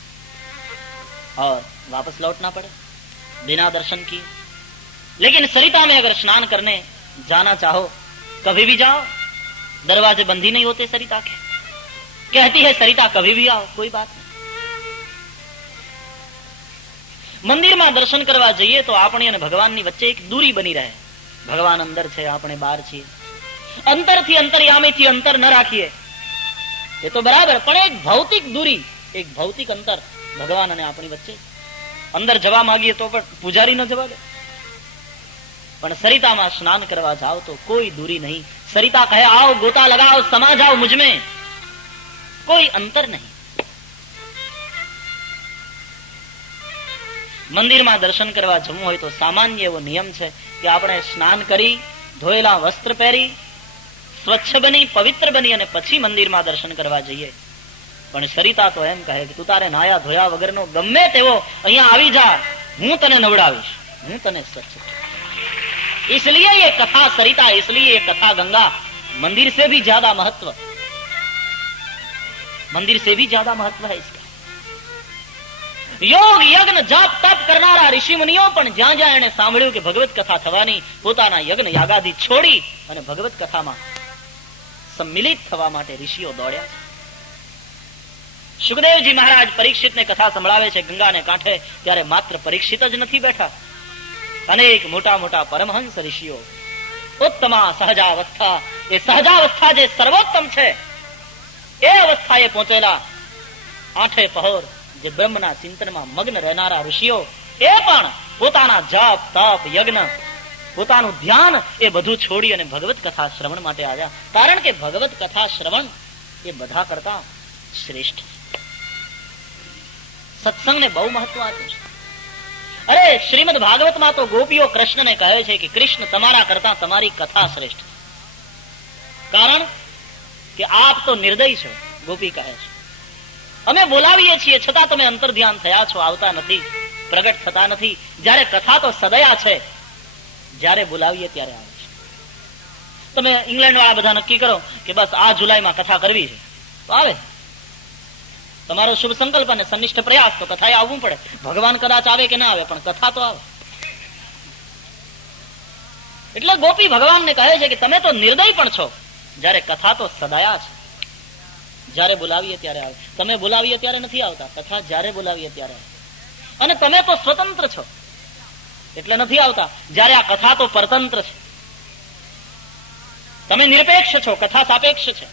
और वापस लौटना पड़े बिना दर्शन किए। लेकिन सरिता में अगर स्नान करने जाना चाहो कभी भी जाओ, दरवाजे बंद ही नहीं होते सरिता के। कहती है सरिता कभी भी आओ, कोई बात नहीं। મંદિરમાં દર્શન કરવા જઈએ તો આપણી અને ભગવાનની વચ્ચે એક દૂરી બની રહે. ભગવાન અંદર છે, આપણે બહાર છીએ. અંતરથી અંતર્યામીથી અંતર ન રાખીએ એ તો બરાબર, પણ એક ભૌતિક દૂરી, એક ભૌતિક અંતર ભગવાન અને આપણી વચ્ચે. અંદર જવા માંગીએ તો પણ પૂજારી ન જવા દે. પણ સરિતામાં સ્નાન કરવા જાઓ તો કોઈ દૂરી નહીં. સરિતા કહે आओ गोता लगाओ, समा जाओ मुझमें, કોઈ અંતર નહીં. મંદિરમાં દર્શન કરવા જવું હોય તો સામાન્ય એવો નિયમ છે કે આપણે સ્નાન કરી, ધોયેલા વસ્ત્ર પહેરી, સ્વચ્છ બની, પવિત્ર બની અને પછી મંદિરમાં દર્શન કરવા જઈએ. પણ સરિતા તો એમ કહે કે તું તારે નાયા ધોયા વગરનો ગમે તેવો અહીંયા આવી જા, હું તને નવડાવીશ, હું તને સ્વચ્છ. इसलिए ये कथा सरिता, इसलिए ये कथा गंगा मंदिर से भी ज्यादा महत्व, मंदिर से भी ज्यादा महत्व है इसका. યોગ યજ્ઞ જાપ તપ કરનારા ઋષિ મુનિઓ પણ જ્યાં જ્યાં એને સાંભળ્યું કે ભગવત કથા થવાની, પોતાના યજ્ઞ યાગાદી છોડી અને ભગવત કથામાં સંમિલિત થવા માટે ઋષિઓ દોડ્યા. સુખદેવજી મહારાજ પરીક્ષિતને કથા સંભળાવે છે ગંગાને કાંઠે, ત્યારે માત્ર પરીક્ષિત જ નથી બેઠા, અનેક મોટા મોટા પરમહંસ ઋષિઓ ઉત્તમા સહજાવસ્થા, એ સહજાવસ્થા જે સર્વોત્તમ છે એ અવસ્થાએ પહોંચેલા આઠે પહોર જે બ્રહ્મના ચિંતનમાં મગ્ન રહેનારા ઋષિઓ એ પણ પોતાના જપ તપ યજ્ઞ, પોતાનું ધ્યાન એ બધું છોડી અને ભગવત કથા શ્રવણ માટે આવ્યા. કારણ કે ભગવત કથા શ્રવણ એ બધા કરતા શ્રેષ્ઠ. સત્સંગને બહુ મહત્વ આપ્યું છે. અરે શ્રીમદ ભાગવતમાં તો ગોપીઓ કૃષ્ણને કહે છે કે કૃષ્ણ તમારા કરતા તમારી કથા શ્રેષ્ઠ. કારણ કે આપ તો નિર્દય છો, ગોપી કહે છે. અમે બોલાવીએ છીએ છતાં તમે અંતર ધ્યાન થયા છો, આવતા નથી, પ્રગટ થતા નથી. જ્યારે કથા તો સદયા છે, જ્યારે બોલાવીએ ત્યારે આવે છે. તમે ઇંગ્લેન્ડ વાળા બધા નક્કી કરો કે બસ આ જુલાઈમાં કથા કરવી છે તો આવે. તમારો શુભ સંકલ્પ અને સનિષ્ઠ પ્રયાસ તો કથાએ આવવું પડે. ભગવાન કદાચ આવે કે ના આવે પણ કથા તો આવે. એટલે ગોપી ભગવાનને કહે છે કે તમે તો નિર્દય પણ છો, જ્યારે કથા તો સદાયા છે, જ્યારે બોલાવીએ ત્યારે આવે. તમે બોલાવીએ ત્યારે નથી આવતા, કથા જ્યારે બોલાવીએ ત્યારે આવે. અને તમે તો સ્વતંત્ર છો એટલે નથી આવતા, જ્યારે આ કથા તો પરતંત્ર છે. તમે નિરપેક્ષ છો, કથા સાપેક્ષ છે.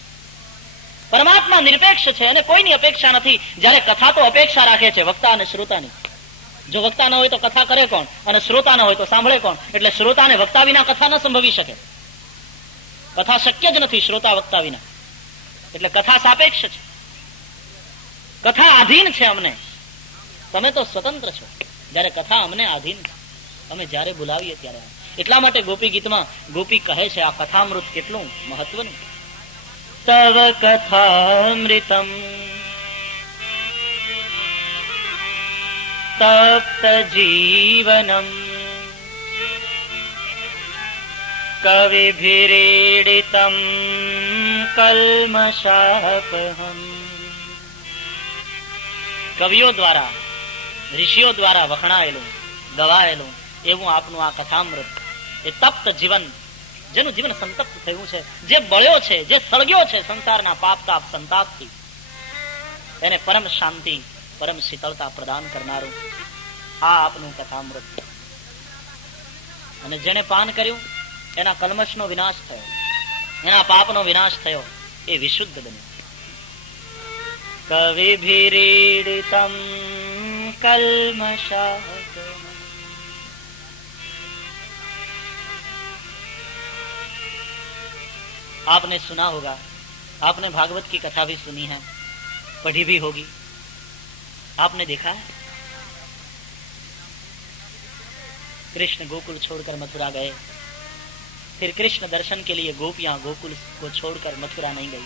પરમાત્મા નિરપેક્ષ છે અને કોઈની અપેક્ષા નથી, જ્યારે કથા તો અપેક્ષા રાખે છે વક્તા અને શ્રોતાની. જો વક્તા ન હોય તો કથા કરે કોણ, અને શ્રોતા ન હોય તો સાંભળે કોણ? એટલે શ્રોતાને વક્તા વિના કથા ન સંભવી શકે. કથા શક્ય જ નથી શ્રોતા વક્તા વિના. એટલે કથા સાપેક્ષ છે, કથા આધીન છે અમને. તમે તો સ્વતંત્ર છો, જ્યારે કથા અમને આધીન છે. અમે જ્યારે બોલાવીએ ત્યારે. એટલા માટે ગોપી ગીતમાં ગોપી કહે છે આ કથામૃત કેટલું મહત્વનું. તવ કથામૃતમ તપ્ત જીવનમ કવિભિરીડિતમ કલ્મષાપહમ. કવિઓ દ્વારા, ઋષિઓ દ્વારા વખણાયેલું, ગવાયેલું એવું આપનું આ કથામૃત, એ તપ્ત જીવન, જેનું જીવન સંતપ્ત થયું છે, જે બળ્યો છે, જે સળગ્યો છે સંસારના પાપ તાપ સંતાપથી, એને પરમ શાંતિ, પરમ શીતળતા પ્રદાન કરનારું આ આપનું કથામૃત. અને જેને પાન કર્યું એના કલ્મશનો વિનાશ થયો, એના પાપનો વિનાશ થયો, એ વિશુદ્ધ બન્યો. કવિભિરીડિતમ કલ્મષાપહમ. आपने सुना होगा, आपने भागवत की कथा भी सुनी है, पढ़ी भी होगी, आपने देखा है कृष्ण गोकुल छोड़कर मथुरा गए, फिर कृष्ण दर्शन के लिए गोपियां गोकुल को छोड़कर मथुरा नहीं गई,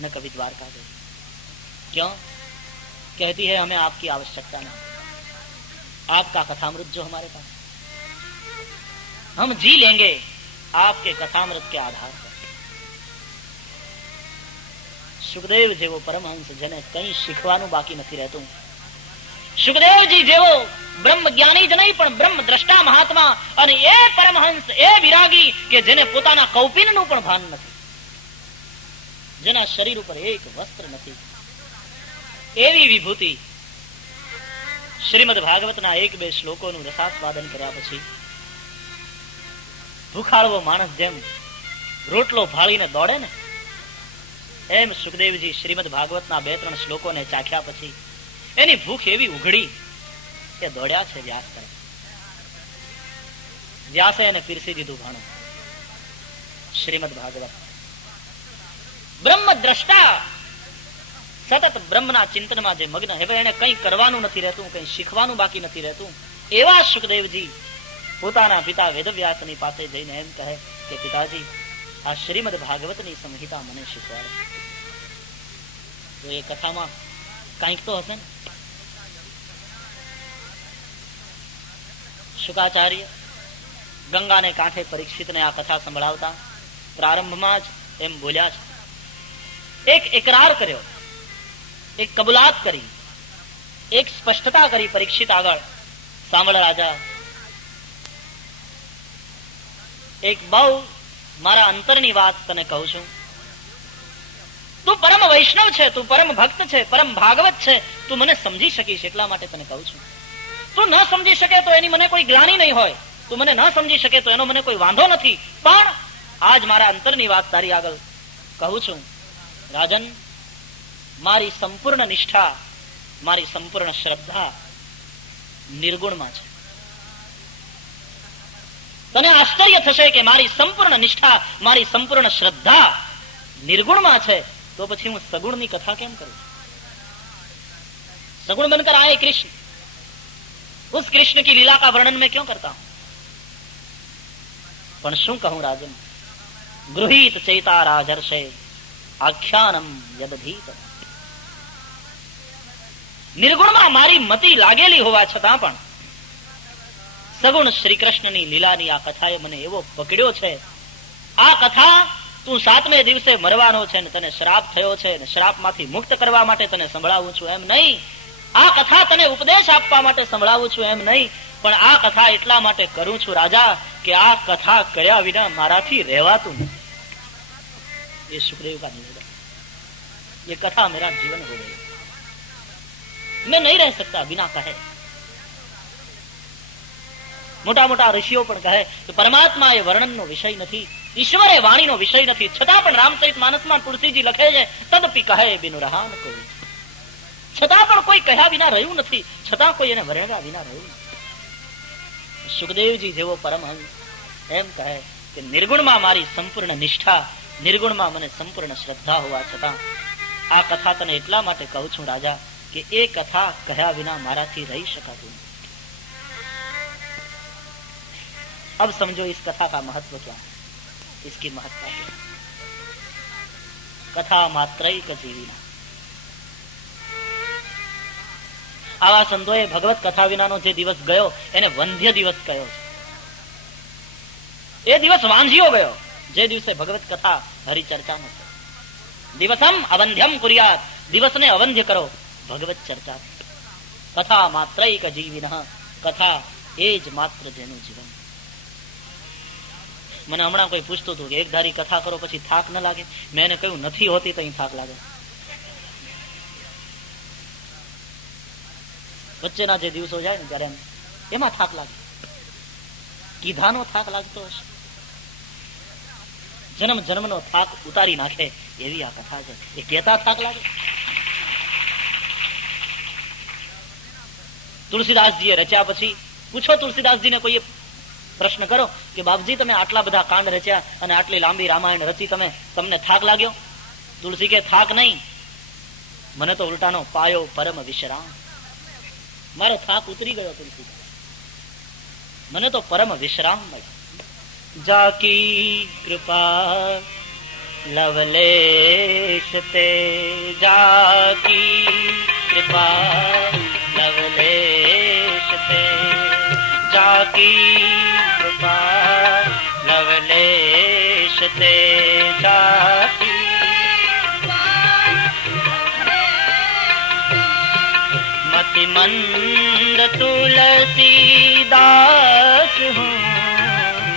न कभी द्वारका गई. क्यों? कहती है हमें आपकी आवश्यकता नहीं, आपका कथामृत जो हमारे पास, हम जी लेंगे आपके कथामृत के आधार पर. સુખદેવ જેવો પરમહંસ જેને કંઈ શીખવાનું બાકી નથી રહેતું, સુખદેવજી જેવો બ્રહ્મ જ્ઞાની જ નહીં પણ બ્રહ્મ દ્રષ્ટા મહાત્મા અને એ પરમહંસ, એ વિરાગી કે જેને પોતાના કૌપિનનું પણ ભાન નથી, જેના શરીર ઉપર એક વસ્ત્ર નથી, એવી વિભૂતિ શ્રીમદ ભાગવતના 1-2 શ્લોકોનું રસાસ્વાદન કર્યા પછી ભૂખાળવો માણસ જેમ રોટલો ભાળીને દોડે ને, એમ સુખદેવજી શ્રીમદ ભાગવતના 2-3 શ્લોકોને ચાખ્યા પછી એની ભૂખ એવી ઉઘડી કે દોડ્યા છે વ્યાસ તરફ. વ્યાસે એને પીરસી દીધું ભાણું શ્રીમદ ભાગવત. બ્રહ્મ દ્રષ્ટા સતત બ્રહ્મના ચિંતનમાં જે મગ્ન, હવે એને કંઈ કરવાનું નથી રહેતું, કંઈ શીખવાનું બાકી નથી રહેતું, એવા સુખદેવજી પોતાના પિતા વેદવ્યાસની પાસે જઈને એમ કહે કે પિતાજી, આ શ્રીમદ ભાગવતની સંહિતા મને શીખવાડે. તો એ કથામાં કંઈક તો હશે ને. શુકાચાર્ય ગંગાને કાંઠે પરીક્ષિતને આ કથા સંભળાવતા પ્રારંભમાં જ એમ બોલ્યા છે, એક એકરાર કર્યો, એક કબૂલાત કરી, એક સ્પષ્ટતા કરી પરીક્ષિત આગળ. સાંભળ રાજા, એક બહુ મારા અંતરની વાત તને કહું છું. તું પરમ વૈષ્ણવ છે, તું પરમ ભક્ત છે, પરમ ભાગવત છે, તું મને સમજી શકીશ એટલા માટે તને કહું છું. તું ન સમજી શકે તો એની મને કોઈ ગ્લાનિ નહીં હોય, તું મને ન સમજી શકે તો એનો મને કોઈ વાંધો નથી, પણ આજ મારા અંતરની વાત તારી આગળ કહું છું. રાજન, મારી સંપૂર્ણ નિષ્ઠા, મારી સંપૂર્ણ શ્રદ્ધા નિર્ગુણમાં છે. તને આશ્ચર્ય થશે કે મારી સંપૂર્ણ નિષ્ઠા, મારી સંપૂર્ણ શ્રદ્ધા નિર્ગુણમાં છે, તો પછી હું સગુણની કથા કેમ કરું? सगुण बनकर आए कृष्ण, उस कृष्ण की लीला का वर्णन मैं क्यों करता हूं? पण શું કહું રાજન, ગૃહીત ચૈતા રાજર્ષે આખ્યાનમ યદધીત. નિર્ગુણમાં મારી મતિ લાગેલી હોવા છતાં પણ સગુણ શ્રી કૃષ્ણની લીલાની આ કથાએ મને એવો પકડ્યો છે. આ કથા તું 7મે દિવસે મરવાનો છે ને તને શ્રાપ થયો છે ને શ્રાપમાંથી મુક્ત કરવા માટે તને સંભળાવું છું એમ નહીં. આ કથા તને ઉપદેશ આપવા માટે સંભળાવું છું એમ નહીં, પણ આ કથા એટલા માટે કરું છું રાજા કે આ કથા કર્યા વિના મારાથી રહેવાતું નથી. ये सुखदेव का निवेदन, ये कथा मेरा जीवन हो गई, मैं नहीं रह सकता बिना कहे. મોટા મોટા ઋષિઓ પણ કહે કે પરમાત્મા એ વર્ણનનો વિષય નથી, ઈશ્વર એ વાણીનો વિષય નથી, છતાં પણ રામચરિત માનસમાં તુલસીજી લખે છે તદપી કહે બિનુ રહાન કોઈ. છતાં પણ કોઈ કહ્યા વિના રહ્યું નથી, છતાં કોઈ એને વર્ણવ્યા વિના રહ્યું નથી. સુખદેવજી જેવો પરમહંસ એમ કહે કે નિર્ગુણમાં મારી સંપૂર્ણ નિષ્ઠા, નિર્ગુણમાં મને સંપૂર્ણ શ્રદ્ધા હોવા છતાં આ કથા તને એટલા માટે કહું છું રાજા કે એ કથા કહ્યા વિના મારાથી રહી શકાતું નથી. अब समझो इस कथा का महत्व क्या है, इसकी महत्ता क्या है. कथा मात्रैक जीविना. આવા સંતોએ ભગવત કથા વિનાનો જે દિવસ ગયો એને વંધ્ય દિવસ કહ્યો છે. એ દિવસ વાંઝિયો ગયો જે દિવસે ભગવત કથા હરિચર્ચામાં છે. દિવસમ અવંધ્યમ કુર્યાત, દિવસને અવંધ્ય કરો ભગવત ચર્ચા. કથા માત્રૈક જીવિનઃ, કથા એ જ માત્ર જેનું જીવન. મને હમણાં કોઈ પૂછતું હતું કે એક ધારી કથા કરો પછી થાક ન લાગે? મેં એને કહ્યું નથી હોતી તો થાક લાગે. વચ્ચેના જે દિવસો જાય ને ત્યારે એમાં થાક લાગે, કીધાનો થાક લાગતો હશે. જન્મ જન્મનો થાક ઉતારી નાખે એવી આ કથા છે. એ કહેતા થાક લાગે. તુલસીદાસજીએ રચ્યા પછી પૂછો તુલસીદાસજીને કોઈએ પ્રશ્ન કરો કે બાપજી તમે આટલા બધા કાંડ રચ્યા અને આટલી લાંબી રામાયણ રચી, તમને થાક લાગ્યો? તુલસી કે થાક નહીં, મને તો ઉલટાનો પાયો પરમ વિશ્રામ. મારો થાક ઉતરી ગયો તુલસી, મને તો પરમ વિશ્રામ મળ્યો. જાકી કૃપા લવલેશ તે, જાકી કૃપા લવલેશ તે, જાકી કૃપા લવલેશ તે, જાકી મતિ मतिमंद तुलसीदास हूँ,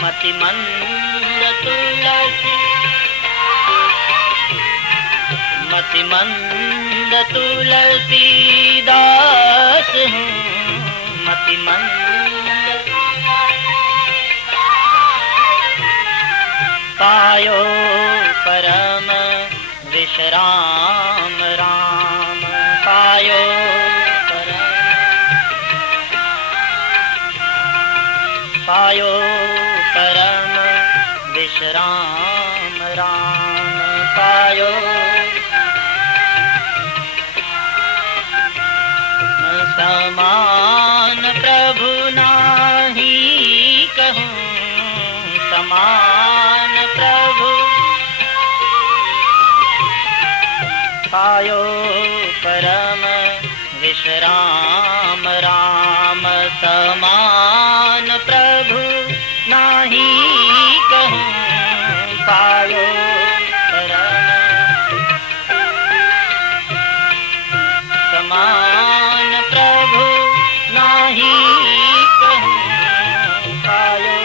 मतिमंद तुलसी, मतिमंद तुलसीदास हूँ, मतिमंद। पायो परम विश्राम राम, पायो परम, पायो परम विश्राम राम, पायो समान प्रभु नाही कहूँ, समान प्रभु। पायो परम विश्राम राम, समान प्रभु नाही कहूँ, पायो परम समान प्रभु नाही कहूँ, पायो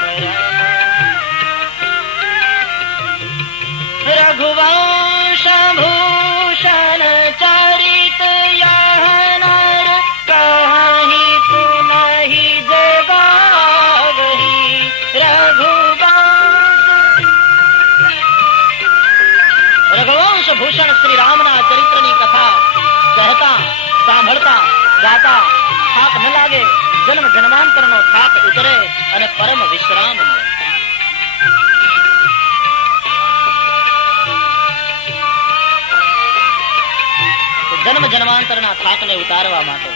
परम। रघुवंश भूषण चरित यह नर कहीं सुनहि जे गावही, रघुवंश भूषण श्री रामना चरित्रनी कथा कहता, સાંભળતા, ગાતા થાક ન લાગે, જન્મ જન્માંતરનો થાક ઉતરે અને પરમ વિશ્રામ મળે. જન્મ જન્માંતરના થાકને ઉતારવા માટે,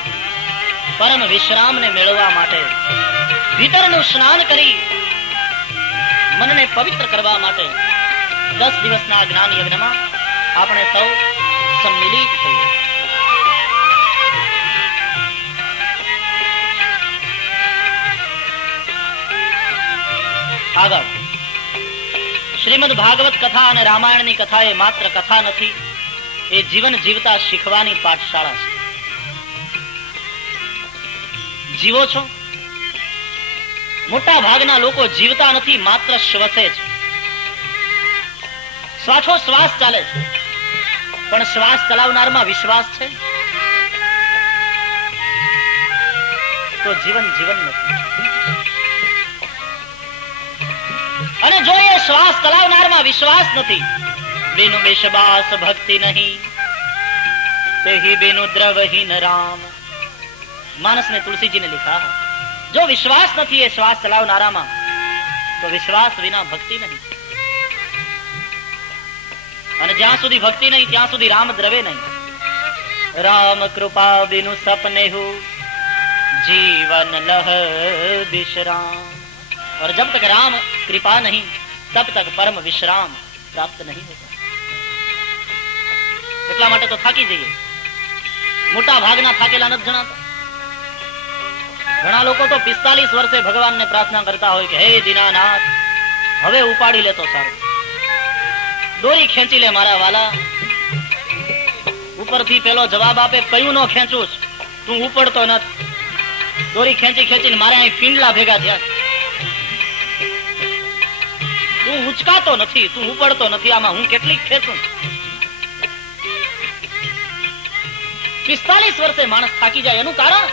પરમ વિશ્રામને મેળવવા માટે, ભીતરનું સ્નાન કરી મનને પવિત્ર કરવા માટે 10 દિવસના જ્ઞાન યજ્ઞમાં આપણે સૌ સંમિલિત થઈએ. આગળ શ્રીમદ ભાગવત કથા અને રામાયણની કથા એ માત્ર કથા નથી, એ જીવન જીવતા શીખવાની પાઠશાળા છે. જીવો છો? મોટા ભાગના લોકો જીવતા નથી, માત્ર શ્વસે છે. શ્વાસ ચાલે છે, પણ શ્વાસ ચલાવનારમાં વિશ્વાસ છે તો જીવન જીવન નથી. અને જો એ શ્વાસ ચલાવનારમાં વિશ્વાસ નથી, બેનું બેશબાસ ભક્તિ નહીં, તેહી બેનું દ્રવહીન રામ. માનસને તુલસીજીને लिखा है, જો વિશ્વાસ નથી એ શ્વાસ ચલાવનારામાં તો વિશ્વાસ વિના ભક્તિ નહીં. અને જ્યાં સુધી ભક્તિ નહીં ત્યાં સુધી રામ દ્રવે નહીં. રામ કૃપા બિनु સપને હું जीवन लह विश्राम, और जब तक राम कृपा नहीं तब तक परम विश्राम प्राप्त नहीं होता. એટલા માટે તો થાકી જઈએ. મોટા ભાગના થાકેલા નથી જણાતા. ઘણા લોકો તો 45 વર્ષે ભગવાનને પ્રાર્થના કરતા હોય કે હે દીનાનાથ હવે ઉપાડી લે તો સારું, દોરી ખેંચી લે મારા વાલા. ઉપરથી પેલો જવાબ આપે કયું નો ખેંચું, તું ઉપડતો નથી. દોરી ખેંચી ખેંચીને મારે અહીં ફીંડલા ભેગા થયા. તું ઉચકાતો નથી, તું ઉપડતો નથી, આમાં હું કેટલીક ખેંચું. 45 વર્ષે માણસ થાકી જાય. એનું કારણ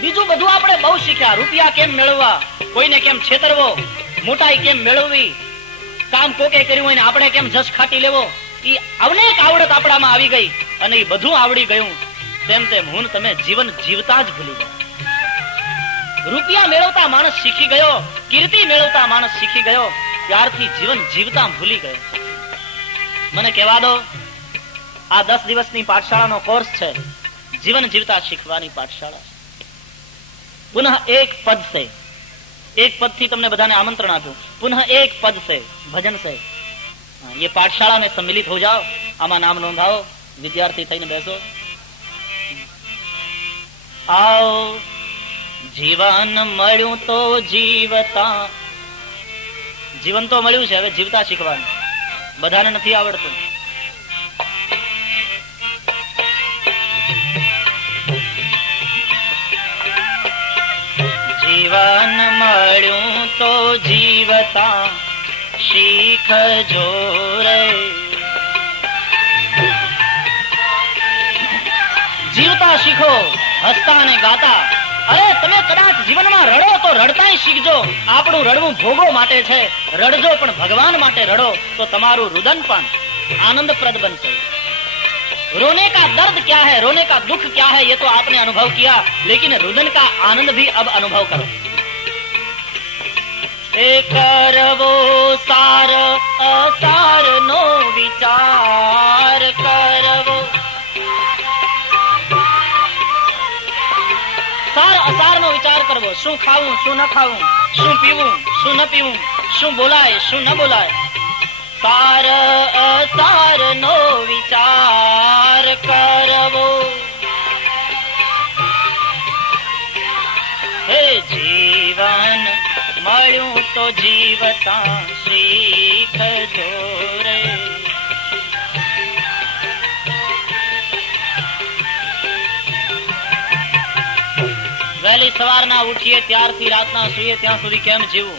બીજું બધું આપણે બહુ શીખ્યા. રૂપિયા કેમ મેળવવા, કોઈને કેમ છેતરવો, મોટાઈ કેમ મેળવવી, કામ કોકે કર્યું હોય ને આપણે કેમ જસ ખાટી લેવો, એ અનેક આવડત આપણામાં આવી ગઈ. અને એ બધું આવડી ગયું તેમ તેમ હું તમે જીવન જીવતા જ ભૂલી ગયા. રૂપિયા મેળવતા માણસ શીખી ગયો, કીર્તિ મેળવતા માણસ શીખી ગયો, ત્યારથી જીવન જીવતા ભૂલી ગયો. મને કહેવા દો, આ 10 દિવસની પાઠશાળાનો કોર્સ છે, જીવન જીવતા શીખવાની પાઠશાળા. પુનઃ એક પદ से, एक पद થી તમને બધાને આમંત્રણ આપ્યું. પુનઃ એક પદ से भजन से ये पाठशाला में सम्मिलित हो जाओ. આમાં નામ નોંધાવો, વિદ્યાર્થી થઈને બેસો. आओ જીવન મળ્યું તો જીવતા, જીવન તો મળ્યું છે, હવે જીવતા શીખવાનું. બધાને નથી આવડતું. તો જીવતા શીખજો રે. જીવતા શીખો, હસતા અને ગાતા. અરે તમે કદાચ જીવનમાં રડો તો રડતાય શીખજો. આપણું રડવું ભોગો માટે છે. રડજો પણ ભગવાન માટે રડો, તો તમારું રુદન પણ आनंदप्रद बनते. रोने का दर्द क्या है, रोने का दुख क्या है, ये तो आपने अनुभव किया, लेकिन रुदन का आनंद भी अब अनुभव करो. करवो सार असार नो विचार करवो. सार असार નો વિચાર કરવો. શું ખાવું, શું ન ખાવું, શું પીવું, શું ન પીવું, શું બોલાય, શું ન બોલાય. सार असार नो विचार करवो. हे जीवन મળ્યું તો જીવતા શીખજો રે. વહેલી સવારના ઉઠીએ ત્યારથી રાતના સૂઈએ ત્યાં સુધી કેમ જીવવું,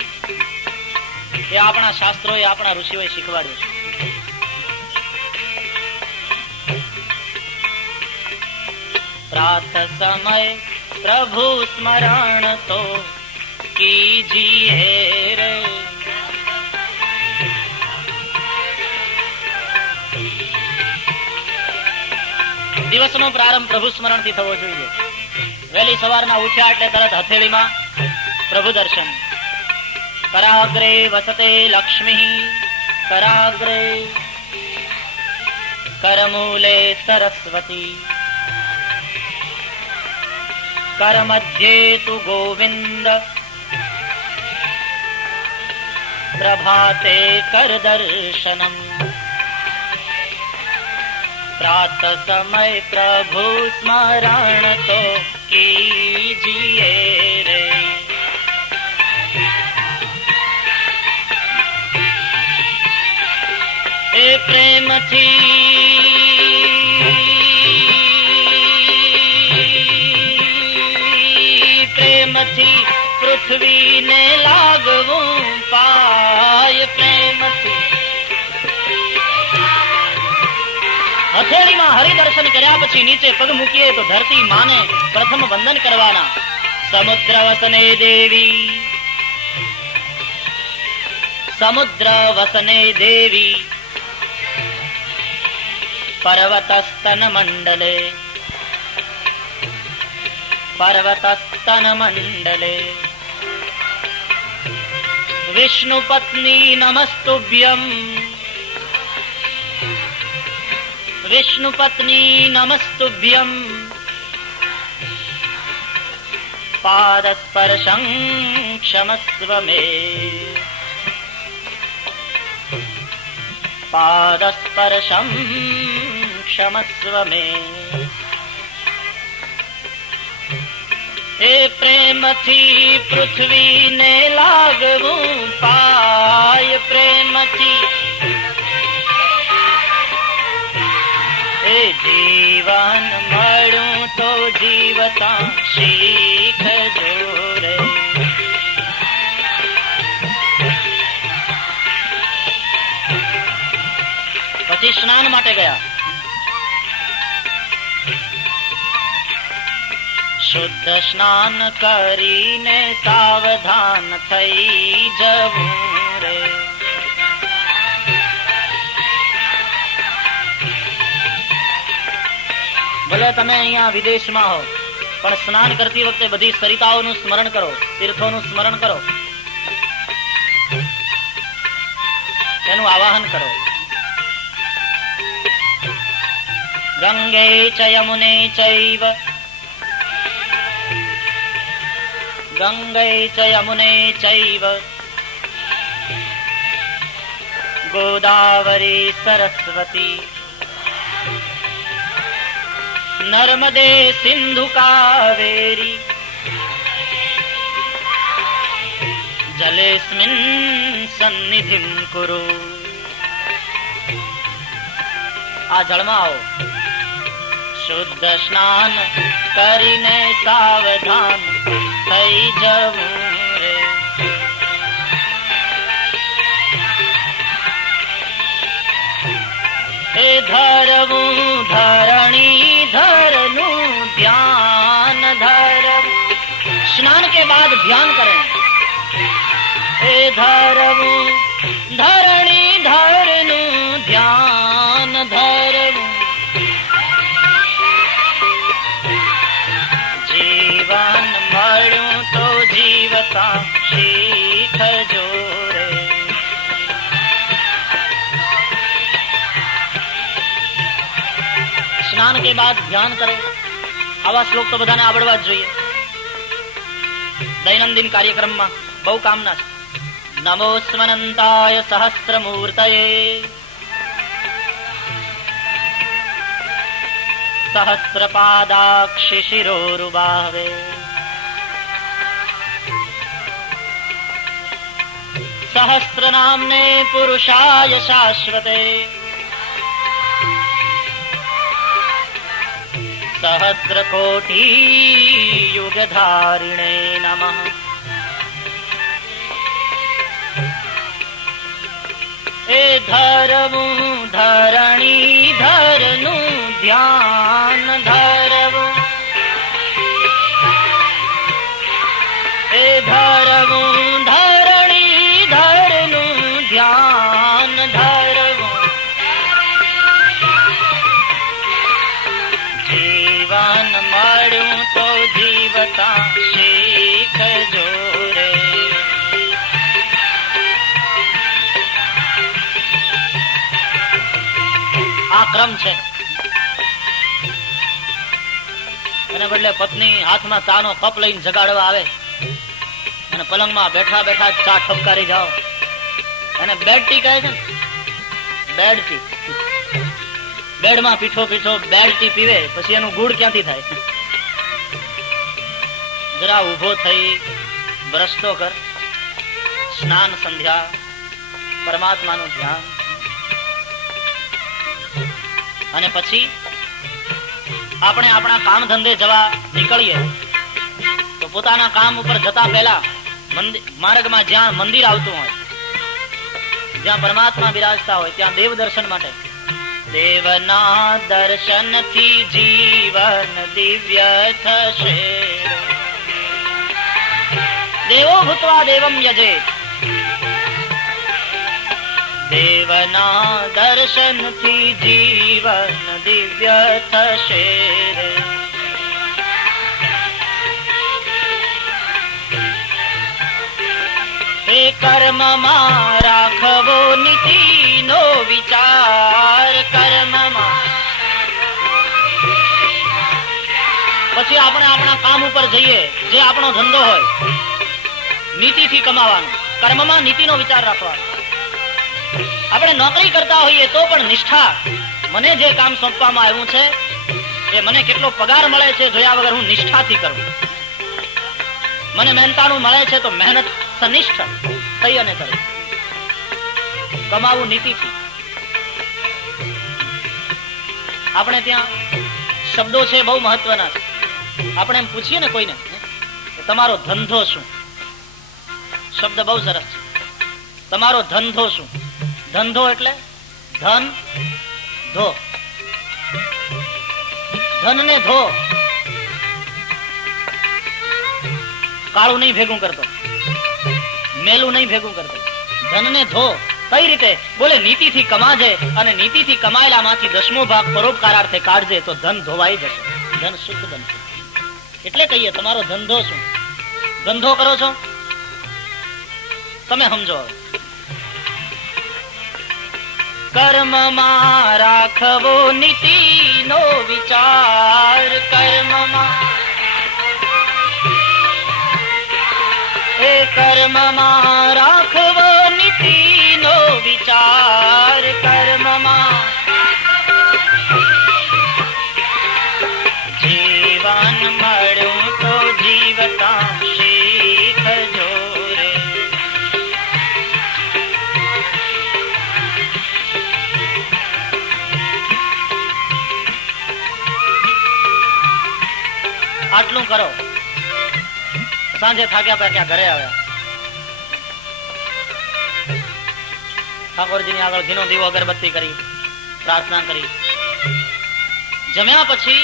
એ આપણા શાસ્ત્રોએ, આપણા ઋષિઓએ શીખવાડ્યું છે. પ્રાત સમય પ્રભુ સ્મરણ તો કીજીએ રે. દિવસનો પ્રારંભ પ્રભુ સ્મરણથી થવો જોઈએ. વહેલી સવારના ઉઠ્યા એટલે તરત હથેળીમાં પ્રભુ દર્શન. कराग्रे वसते लक्ष्मी, कराग्रे करमूले सरस्वती, करमध्ये तु गोविंद, प्रभाते कर दर्शनम. प्रात समय प्रभु स्मरण तो कीजिए रे. એ પ્રેમથી પૃથ્વીને લાગવું પાય. પ્રેમથી હથેળીમાં હરિદર્શન કર્યા પછી નીચે પગ મૂકીએ તો ધરતી માને પ્રથમ વંદન કરવાના. સમુદ્ર વસને દેવી, સમુદ્ર વસને દેવી, पर्वतस्तन मंडले, पर्वतस्तन मंडले. विष्णु पत्नी नमस्तुभ्यं, विष्णु पत्नी नमस्तुभ्यं. पादस्पर्शं क्षमस्व मे, पादस्पर्शं क्षमस्व मे. हे प्रेमથી પૃથ્વીને લાગવું પાય. પ્રેમથી હે જીવન મળ્યું તો જીવતા શીખજો રે. પછી સ્નાન માટે ગયા. શુદ્ધ સ્નાન કરીને સાવધાન થઈ જવું રે. ભલે તમે અહીંયા વિદેશમાં હો, પણ સ્નાન કરતી વખતે બધી સરિતાઓનું સ્મરણ કરો, તીર્થોનું સ્મરણ કરો, તેનું આવાહન કરો. ગંગે ચ યમુને ચૈવ, ગંગે ચ યમુને ચૈવ, ગોદાવરી સરસ્વતી, નર્મદે સિંધુ કાવેરી, જલેસ્મિન સન્નિધિમ કુરુ. આ જળમાં આવો, શુદ્ધ સ્નાન કરીને સાવધાન થઈ જવું રે. ધરવું ધરણી ધરનું ધ્યાન ધરવું. स्नान के बाद ध्यान करें. हे धरવું ધરણી ધરનું ધ્યાન ધરવું. જીવન મળ્યું તો જીવતા શીખજો રે. સ્નાન કે બાદ ધ્યાન કરો. આવા શ્લોક તો બધાને આવડવા જ જોઈએ. દૈનંદિન કાર્યક્રમમાં બહુ કામના છે. નમો સ્વનંતાય સહસ્રમૂર્તયે સહસ્રપાદાક્ષિ શિરોરુબાહવે સહસ્રનામ્ને પુરુષાય શાશ્વતે સહસ્રકોટિ યુગધારિણે નમઃ. એ ધરવું ધરણી ધરનું ધ્યાન ધરવું. એ ધરવું ધરણી ધરનું ધ્યાન ધરવું. જીવન મળ્યું તો જીવતા શીખજો રે. આ ક્રમ છે. એને બદલે પત્ની હાથમાં ચાનો કપ લઈને જગાડવા આવે અને પલંગમાં બેઠા બેઠા ચા ઠપકારી જાઓ. અને બેડ ટી કહે છે ને, બેડ ટી. બેડમાં પીઠો પીઠો બેડ ટી પીવે પછી એનું ગુડ ક્યાંથી થાય? જરા ઉભો થઈ બ્રશ તો કર. સ્નાન સંધ્યા, પરમાત્માનું ધ્યાન. અને પછી આપણે આપણા કામ ધંધે જવા નીકળીએ તો પોતાના કામ ઉપર જતા પહેલા માર્ગમાં જ્યાં મંદિર આવતું હોય, જ્યાં પરમાત્મા બિરાજતા હોય, ત્યાં દેવ દર્શન માટે. દેવના દર્શનથી જીવન દિવ્ય થશે. દેવો ભૂત્વા દેવમ યજેત. દેવના દર્શનથી જીવન દિવ્ય થશે. હે કર્મમાં રાખવો નીતિનો વિચાર. કર્મમાં પછી આપણે આપણા કામ ઉપર જઈએ, જે આપણો ધંધો હોય, નીતિથી કમાવાનો. કર્મમાં નીતિનો વિચાર રાખવાનો. આપણે નોકરી કરતા હોઈએ તો પણ નિષ્ઠા, મને જે કામ સોંપવામાં આવ્યું છે એ મને કેટલો પગાર મળે છે જોયા વગર હું નિષ્ઠાથી કરું. મને મહેનતાણું મળે છે તો મહેનત સનિષ્ઠ થઈ અને કરું. કમાવું નીતિથી. આપણે ત્યાં શબ્દો છે બહુ મહત્વના છે. આપણે એમ પૂછીએ ને કોઈને કે તમારો ધંધો શું? શબ્દ બહુ સરસ છે. તમારો ધંધો શું? ધંધો એટલે ધન ધો. ધન ને ધો. કાળું નહીં ભેગું કરતો, મેલું નહીં ભેગું કરતો. ધન ને ધો. કઈ રીતે? બોલે નીતિથી કમાજે અને નીતિથી કમાયેલામાંથી 10મો ભાગ પરોપકારાર્થે કાઢજે તો ધન ધોવાઈ જશે, ધન શુદ્ધ બનશે. એટલે કહીએ તમારો ધંધો શું? ધંધો કરો છો તમે સમજો. કર્મમાં રાખવો નીતિનો વિચાર. કર્મમાં એ કર્મમાં રાખવો નીતિનો વિચાર. કર્મમાં જીવન મળ્યું તો જીવતા શીખજો રે. આટલું કરો. સાંજે થાક્યા પાક્યા ઘરે આવ્યા, ઠાકોરજીની આગળ ઘીનો દીવો અગરબત્તી કરી, પ્રાર્થના કરી. જમ્યા પછી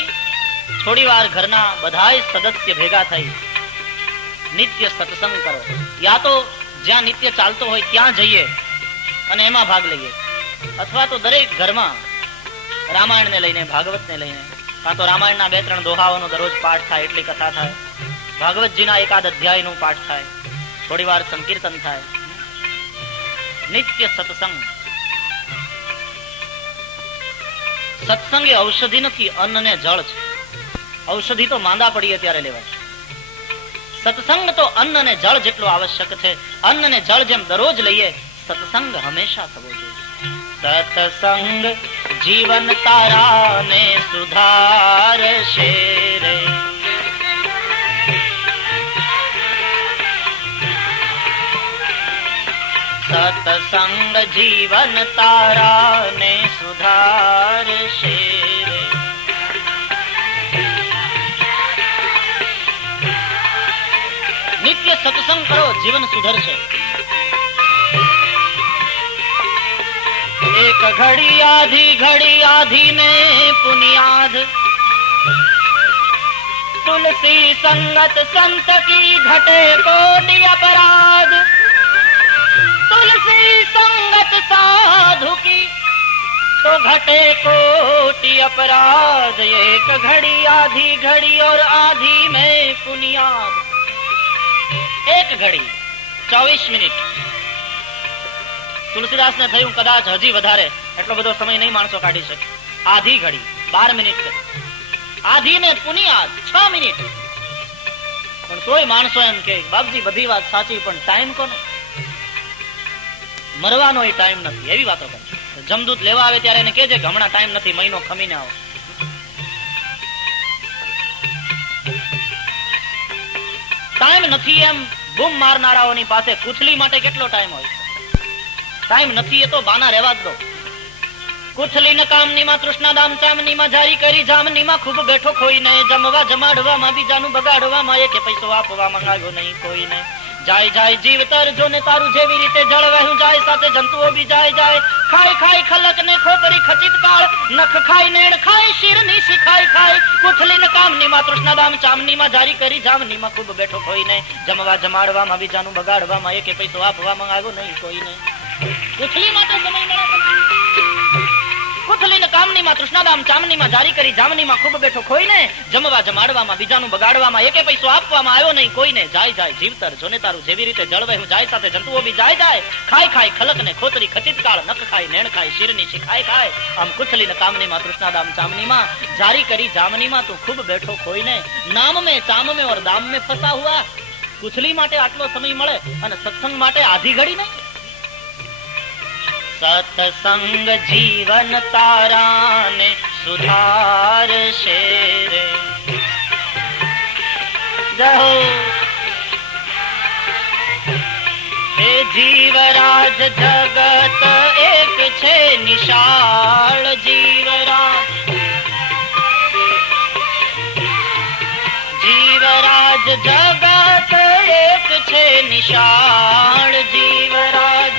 થોડી વાર ઘરના બધાય સદસ્ય ભેગા થઈ નિત્ય સત્સંગ કરો. યા તો જ્યાં નિત્ય ચાલતો હોય ત્યાં જઈએ અને એમાં ભાગ લઈએ, અથવા તો દરેક ઘરમાં રામાયણને લઈને, ભાગવતને લઈને, કાં તો રામાયણના 2-3 દોહાઓનો દરરોજ પાઠ થાય એટલી કથા થાય, ભાગવતજીના એકાદ અધ્યાયનું પાઠ થાય, થોડી વાર સંકીર્તન થાય. નિત્ય સત્સંગ. સત્સંગ એ ઔષધિ નથી, અન્ન ને જળ છે. ઔષધિ તો માંદા પડીએ ત્યારે લેવાય. સત્સંગ તો અન્ન અને જળ જેટલું આવશ્યક છે. અન્ન અને જળ જેમ દરરોજ લઈએ, સત્સંગ હંમેશા થવો જોઈએ. સત્સંગ જીવન તારાને સુધારશે રે. સત્સંગ જીવન તારાને સુધારશે રે. નિત્ય સત્સંગ કરો, જીવન સુધરશે. એક ઘડી આધી में पुनियाद, तुलसी संगत संत की घटे कोटि अपराध, तुलसी संगत साधु की तो घटे कोटि अपराध. एक घड़ी और आधी में पुनियाद. એક ઘડી 24 મિનિટ. તુલસીદાસ ને થયું કદાચ હજી વધારે, એટલો બધો સમય નહીં માણસો કાઢી શકે. આધી ઘડી 12 મિનિટ, આધી ને પુનિયાદ 6 મિનિટ. પણ તોય માણસો એમ કે બાપજી બધી વાત સાચી, પણ ટાઈમ કોનો? મરવાનો એ ટાઈમ નથી, એવી વાતો કરે. જમદૂત લેવા આવે ત્યારે એને કહેજે કે હમણાં ટાઈમ નથી, મહિનો ખમીને આવો. ટાઈમ નથી એમ બૂમ મારનારાઓની પાસે કુથલી માટે કેટલો ટાઈમ હોય? ટાઈમ નથી એ તો બાના રહેવા જ દો. કુથલી ન કામનીમાં તૃષ્ણાદામ ચામનીમાં જારી કરી જામનીમાં ખૂબ બેઠો ખોઈને, જમવા જમાડવામાં બીજાનું બગાડવામાં એકે પૈસો આપવા મંગાવ્યો નહીં કોઈને. જાય જાય જીવતર જો ને તારું જેવી રીતે જળ વહેવું જાય, સાથે જંતુઓ બી જાય. ખાય ખલક ને ખોતરી ખચિત કાળ, નખ ખાય નેણ ખાય શિરની શિખાય. કુથલી ન કામનીમાં તૃષ્ણાદામ ચામનીમાં જારી કરી જામનીમાં ખૂબ બેઠો ખોઈને, જમવા જમાડવામાં બીજાનું બગાડવામાં એકે પૈસો આપવા મંગાવ્યો નહીં કોઈને. કુથલી માટે સમય મળે. કુથલી ને કામનીમાં તૃષ્ણાદામ ચામનીમાં જારી કરી જામનીમાં ખૂબ બેઠો ખોઈને, જમવા જમાડવામાં બીજાનું બગાડવામાં એકે પૈસો આપવામાં આવ્યો નહીં કોઈને. જાય જાય જીવતર જોને તારું જેવી રીતે જળવહેવું જાય, સાથે જંતુઓ બી જાય. ખાય ખલક ને ખોતરી ખચિત કાળ, નખ ખાય નેણ ખાય શિરની શિખાય. આમ કુથલી ને કામનીમાં તૃષ્ણાદામ ચામનીમાં જારી કરી જામનીમાં તું ખૂબ બેઠો ખોઈને, નામ में चाम में और दाम में फंसा हुआ. કુથલી માટે આટલો સમય મળે અને સત્સંગ માટે આધી ઘડી નહીં. સત્સંગ જીવન તારાને સુધારશે રે. જય હે જીવરાજ જગત એક છે નિશાળ. જીવરાજ જગત એક છે નિશાળ. જીવરાજ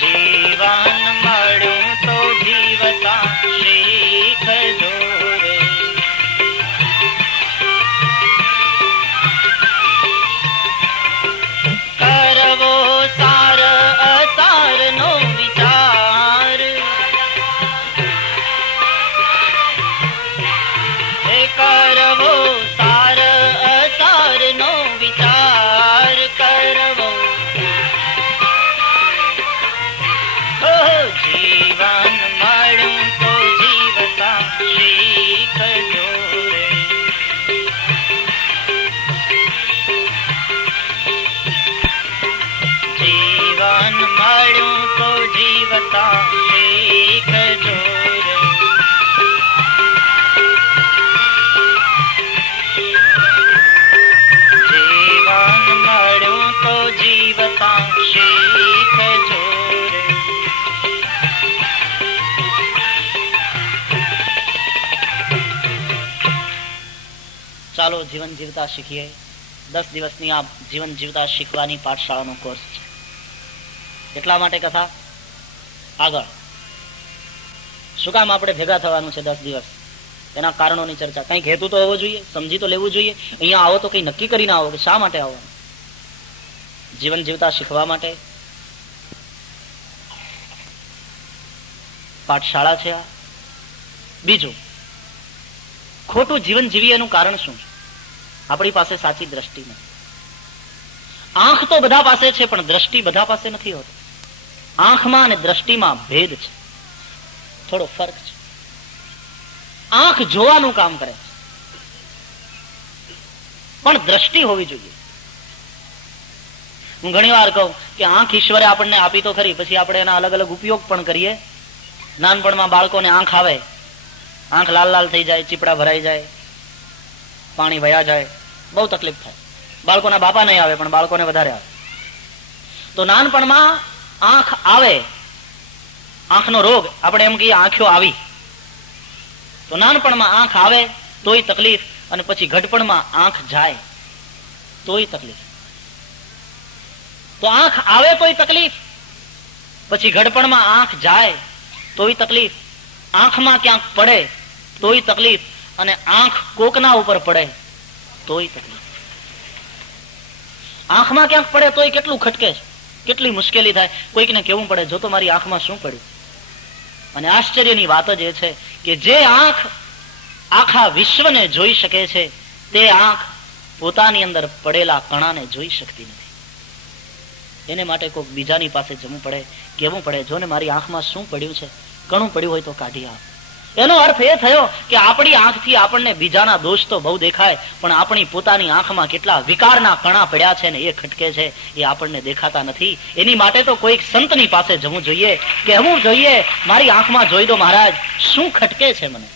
જીવન મળ્યું તો જીવતા શીખજો રે. કરવો સાર અસાર નો વિચાર, કરવો સાર અસાર નો વિચાર. કરવો જીવન મળ્યું તો જીવતા શીખજો રે. જીવન મળ્યું તો જીવતા શીખજો રે. જીવન મળ્યું તો જીવતા શીખજો રે. ચાલો જીવન જીવતા શીખીએ. 10 દિવસની આ જીવન જીવતા શીખવાની પાઠશાળાનો કોર્સ છે. એટલા માટે કથા આગળ શું કામ આપણે ભેગા થવાનું છે 10 દિવસ? એના કારણોની ચર્ચા. કંઈક હેતુ તો હોવો જોઈએ, સમજી તો લેવું જોઈએ. અહીંયા આવો તો કઈ નક્કી કરીને આવો કે શા માટે આવો. જીવન જીવતા શીખવા માટે પાઠશાળા છે આ. બીજું, ખોટું જીવન જીવીએ એનું કારણ શું છે? આપણી પાસે સાચી દ્રષ્ટિ નથી. આંખ તો બધા પાસે છે, પણ દ્રષ્ટિ બધા પાસે નથી હોતી. આંખમાં અને દ્રષ્ટિમાં ભેદ છે, થોડો ફરક છે. આંખ જોવાનું કામ કરે છે, પણ દ્રષ્ટિ હોવી જોઈએ. હું ઘણી વાર કહું કે આંખ ઈશ્વરે આપણને આપી તો ખરી, પછી આપણે એના અલગ અલગ ઉપયોગ પણ કરીએ. નાનપણમાં બાળકોને આંખ આવે, આંખ લાલ લાલ થઈ જાય, ચીપડા ભરાઈ જાય, પાણી વયા જાય, બહુ તકલીફ થાય. બાળકોના બાપા નહીં આવે, પણ બાળકોને વધારે આવે. તો નાનપણમાં આંખ આવે, આંખનો રોગ, આપણે એમ કહીએ આંખો આવી. તો નાનપણમાં આંખ આવે તોય તકલીફ, અને પછી ઘડપણમાં આંખ જાય તોય તકલીફ. તો આંખ આવે તોય તકલીફ, પછી ઘડપણમાં આંખ જાય તોય તકલીફ, આંખમાં ક્યાંક પડે તોય તકલીફ, અને આંખ કોકના ઉપર પડે તોય તકલીફ. આંખમાં ક્યાંક પડે તોય કેટલું ખટકે છે, કેટલી મુશ્કેલી થાય. કોઈકને કેવું પડે, જો તો મારી આંખમાં શું પડ્યું. અને આશ્ચર્યની વાત જ એ છે કે જે આંખ આખા વિશ્વને જોઈ શકે છે, તે આંખ પોતાની અંદર પડેલા કણાને જોઈ શકતી નથી. એને માટે કોઈક બીજાની પાસે જવું પડે, કેવું પડે, જો ને મારી આંખમાં શું પડ્યું છે, કણું પડ્યું હોય તો કાઢી આપ. એનો અર્થ એ થયો કે આપણી આંખથી આપણને બીજાના દોષ તો બહુ દેખાય, પણ આપણી પોતાની આંખમાં કેટલા વિકારના કણા પડ્યા છે ને એ ખટકે છે, એ આપણને દેખાતા નથી. એની માટે તો કોઈક સંતની પાસે જવું જોઈએ, કહેવું જોઈએ, મારી આંખમાં જોઈ દો મહારાજ, શું ખટકે છે મને.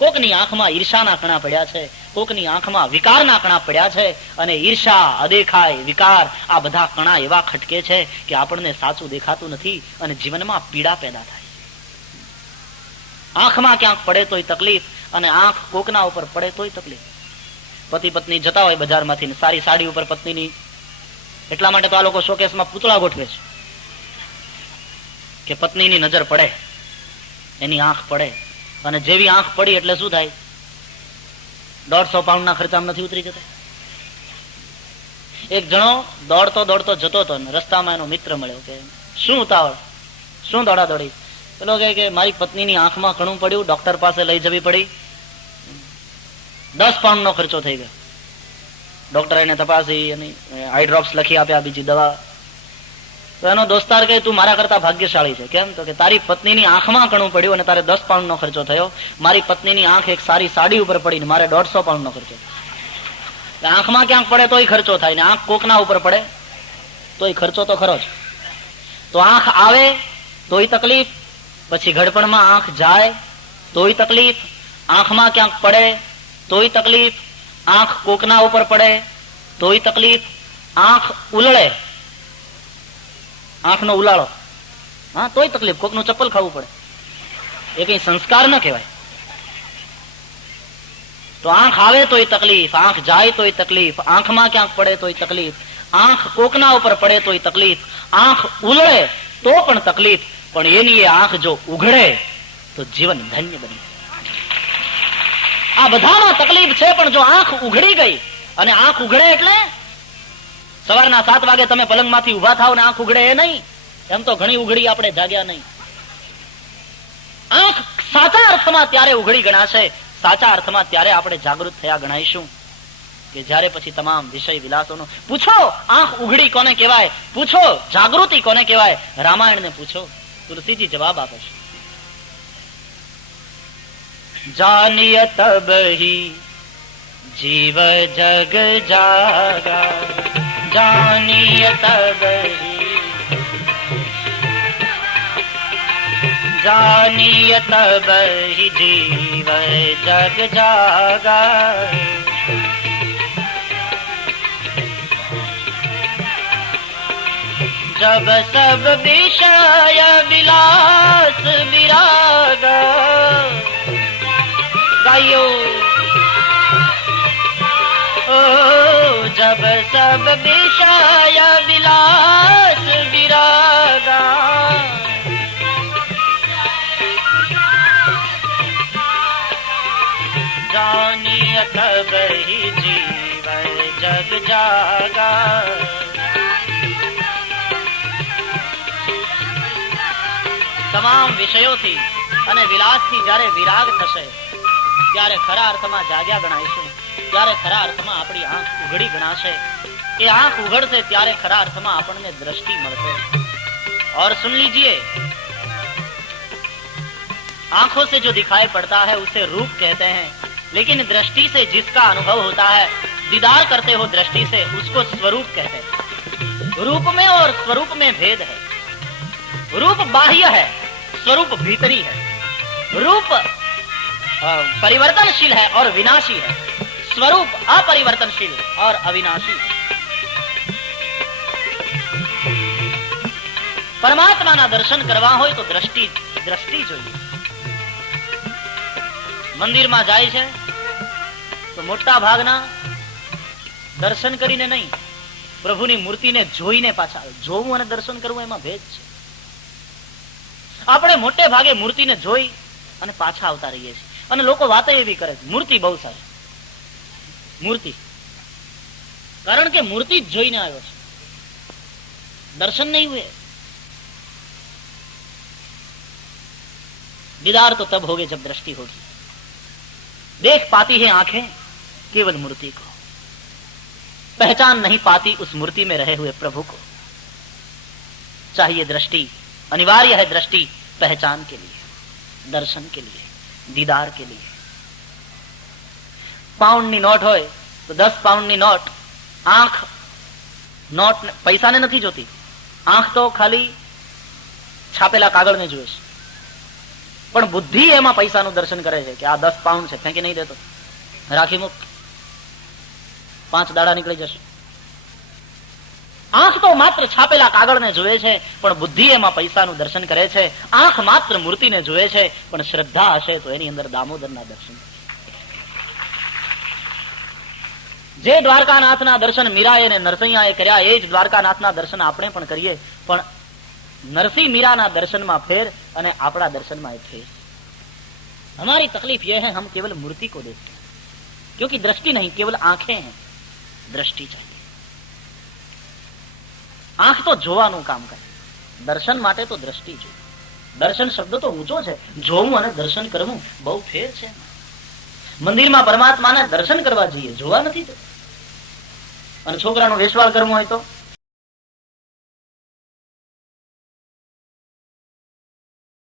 કોકની આંખમાં ઈર્ષાના કણા પડ્યા છે, કોકની આંખમાં વિકારના કણા પડ્યા છે, અને ઈર્ષા, અદેખાય, વિકાર, આ બધા કણા એવા ખટકે છે કે આપણને સાચું દેખાતું નથી અને જીવનમાં પીડા પેદા થાય. આંખમાં ક્યાંક પડે તોય તકલીફ, અને આંખ કોકના ઉપર પડે તોય તકલીફ. પતિ પત્ની જતા હોય બજારમાંથી, સારી સાડી ઉપર પત્નીની, એટલા માટે તો આ લોકો શોકેસમાં પૂતળા ગોઠવે છે કે પત્નીની નજર પડે, એની આંખ પડે. અને જેવી આંખ પડી એટલે શું થાય? 150 પાઉન્ડના ખર્ચામાં નથી ઉતરી જતા. એક જણો દોડતો દોડતો જતો હતો, રસ્તામાં એનો મિત્ર મળ્યો કે શું ઉતાવળ, શું દોડા દોડી? પેલો કે મારી પત્નીની આંખમાં કણું પડ્યું, ડોક્ટર પાસે લઈ જવી પડી, 10 પાઉન્ડનો ખર્ચો થઈ ગયો. ડોક્ટર એને તપાસી અને આઈ ડ્રોપ્સ લખી આપ્યા, બીજી દવા. તો એનો દોસ્તાર કહે તું મારા કરતા ભાગ્યશાળી છે. કેમ? તો કે તારી પત્નીની આંખમાં કણું પડ્યું અને તારે 10 પાઉન્ડનો ખર્ચો થયો. મારી પત્નીની આંખ એક સારી સાડી ઉપર પડી, મારે 150 પાઉન્ડનો ખર્ચો. આંખમાં ક્યાંક પડે તોય ખર્ચો થાય, ને આંખ કોકના ઉપર પડે તોય ખર્ચો તો ખરો જ. તો આંખ આવે તોય તકલીફ, પછી ઘડપણમાં આંખ જાય તોય તકલીફ, આંખમાં ક્યાંક પડે તોય તકલીફ, આંખ કોકના ઉપર પડે તોય તકલીફ, આંખ ઉલળે, આંખનો ઉલાળો, હા તોય તકલીફ, કોકનું ચપ્પલ ખાવું પડે, એ કઈ સંસ્કાર ન કહેવાય. તો આંખ આવે તોય તકલીફ, આંખ જાય તોય તકલીફ, આંખમાં ક્યાંક પડે તોય તકલીફ, આંખ કોકના ઉપર પડે તોય તકલીફ, આંખ ઉલળે તો પણ તકલીફ, પણ એની એ આંખ જો ઉઘડે તો જીવન ધન્ય બની. આ બધામાં તકલીફ છે, પણ જો આંખ ઉઘડી ગઈ, અને આંખ ઉઘડે એટલે સવારના 7 વાગે તમે પલંગમાંથી ઉભા થાવ ને આંખ ઉઘડે એ નહીં. એમ તો ઘણી ઉઘડી આપણે જાગ્યા નહીં. આંખ સાચા અર્થમાં ત્યારે ઉઘડી ગણાશે, સાચા અર્થમાં ત્યારે આપણે જાગૃત થયા ગણાઈશું કે જ્યારે પછી તમામ વિષય વિલાસોનો પૂછો, આંખ ઉઘડી કોને કહેવાય, પૂછો જાગૃતિ કોને કહેવાય, રામાયણને પૂછો, તુલસીજી જવાબ આપે છે. જાનિય તબ હી જીવ જગ જાગા, જાનિય તબ હી, જાનિય તબ હી જીવ જગ જાગા, जब सब विषय विलास विरागा, गायो ओ जब सब विषय विलास विरागा, मानिय तब ही जीवन जग जागा। તમામ વિષયોથી અને વિલાસથી જ્યારે વિરાગ થશે ત્યારે ખરા અર્થમાં જાગ્યા ગણાઈશું, ત્યારે ખરા અર્થમાં આપણી આંખ ઉઘડી ગણાશે। એ આંખ ઉઘડશે ત્યારે ખરા અર્થમાં આપણને દ્રષ્ટિ મળશે। और सुन लीजिए, आंखों से जो दिखाई पड़ता है उसे रूप कहते हैं, लेकिन दृष्टि से जिसका अनुभव होता है, दीदार करते हो दृष्टि से, उसको स्वरूप कहते हैं। रूप में और स्वरूप में भेद है। रूप बाह्य है, स्वरूप भीतरी है। रूप परिवर्तनशील है और विनाशी है, स्वरूप अपरिवर्तनशील और अविनाशी। પરમાત્માના દર્શન કરવા હોય તો દ્રષ્ટિ જોઈએ। મંદિરમાં જાય છે તો મોટા ભાગના દર્શન કરીને નહીં, પ્રભુની મૂર્તિને જોઈને પાછા આવે। જોવું અને દર્શન કરવું એમાં ભેદ છે। આપણે મોટે ભાગે મૂર્તિને જોઈ અને પાછા આવતા રહીએ છીએ, અને લોકો વાતો એવી કરે છે મૂર્તિ બહુ સારી મૂર્તિ, કારણ કે મૂર્તિ જ જોઈને આવ્યો છે, દર્શન નહીં हुए। दीदार तो तब होगे जब दृष्टि होगी। देख पाती है आंखें केवल मूर्ति को, पहचान नहीं पाती उस मूर्ति में रहे हुए प्रभु को। चाहिए दृष्टि, अनिवार्य है दृष्टि पहचान के लिए, दर्शन के लिए, दीदार के लिए। पाउंड नी नोट होय तो 10 पाउंड नी नोट आंख नोट पैसा ने नहीं जोती, आंख तो खाली छापेला कागळ ने जुए छे, પણ બુદ્ધિ એમાં પૈસાનું દર્શન કરે છે કે આ 10 પાઉન્ડ છે, ફેંકી નહીં દેતો, રાખી મૂક, 5 દાડા નીકળી જશે। આંખ તો માત્ર છાપેલા કાગળને જોવે છે, પણ બુદ્ધિ એમાં પૈસાનું દર્શન કરે છે। આંખ માત્ર મૂર્તિને જોવે છે, પણ શ્રદ્ધા હશે તો એની અંદર દામોદરના દર્શન। જે દ્વારકાનાથના દર્શન મીરાએ અને નરસૈયાએ કર્યા, એ જ દ્વારકાનાથના દર્શન આપણે પણ કરીએ, પણ नरसिंह मीरा ना दर्शन में फेर और अपना दर्शन में फेर। हमारी तकलीफ यह है, हम केवल मूर्ति को देखते हैं, क्योंकि दृष्टि नहीं, केवल आंखें हैं, दृष्टि चाहिए। आंख तो जोवानुं काम करे, दर्शन माटे तो दृष्टि જોઈએ। दर्शन शब्द तो ऊंचो है, જોવું અને દર્શન કરવું બહુ ફેર છે। મંદિરમાં પરમાત્માને દર્શન કરવા જઈએ, જોવા નથી તો। અને છોકરાનો વેશવાળ કરવો હોય તો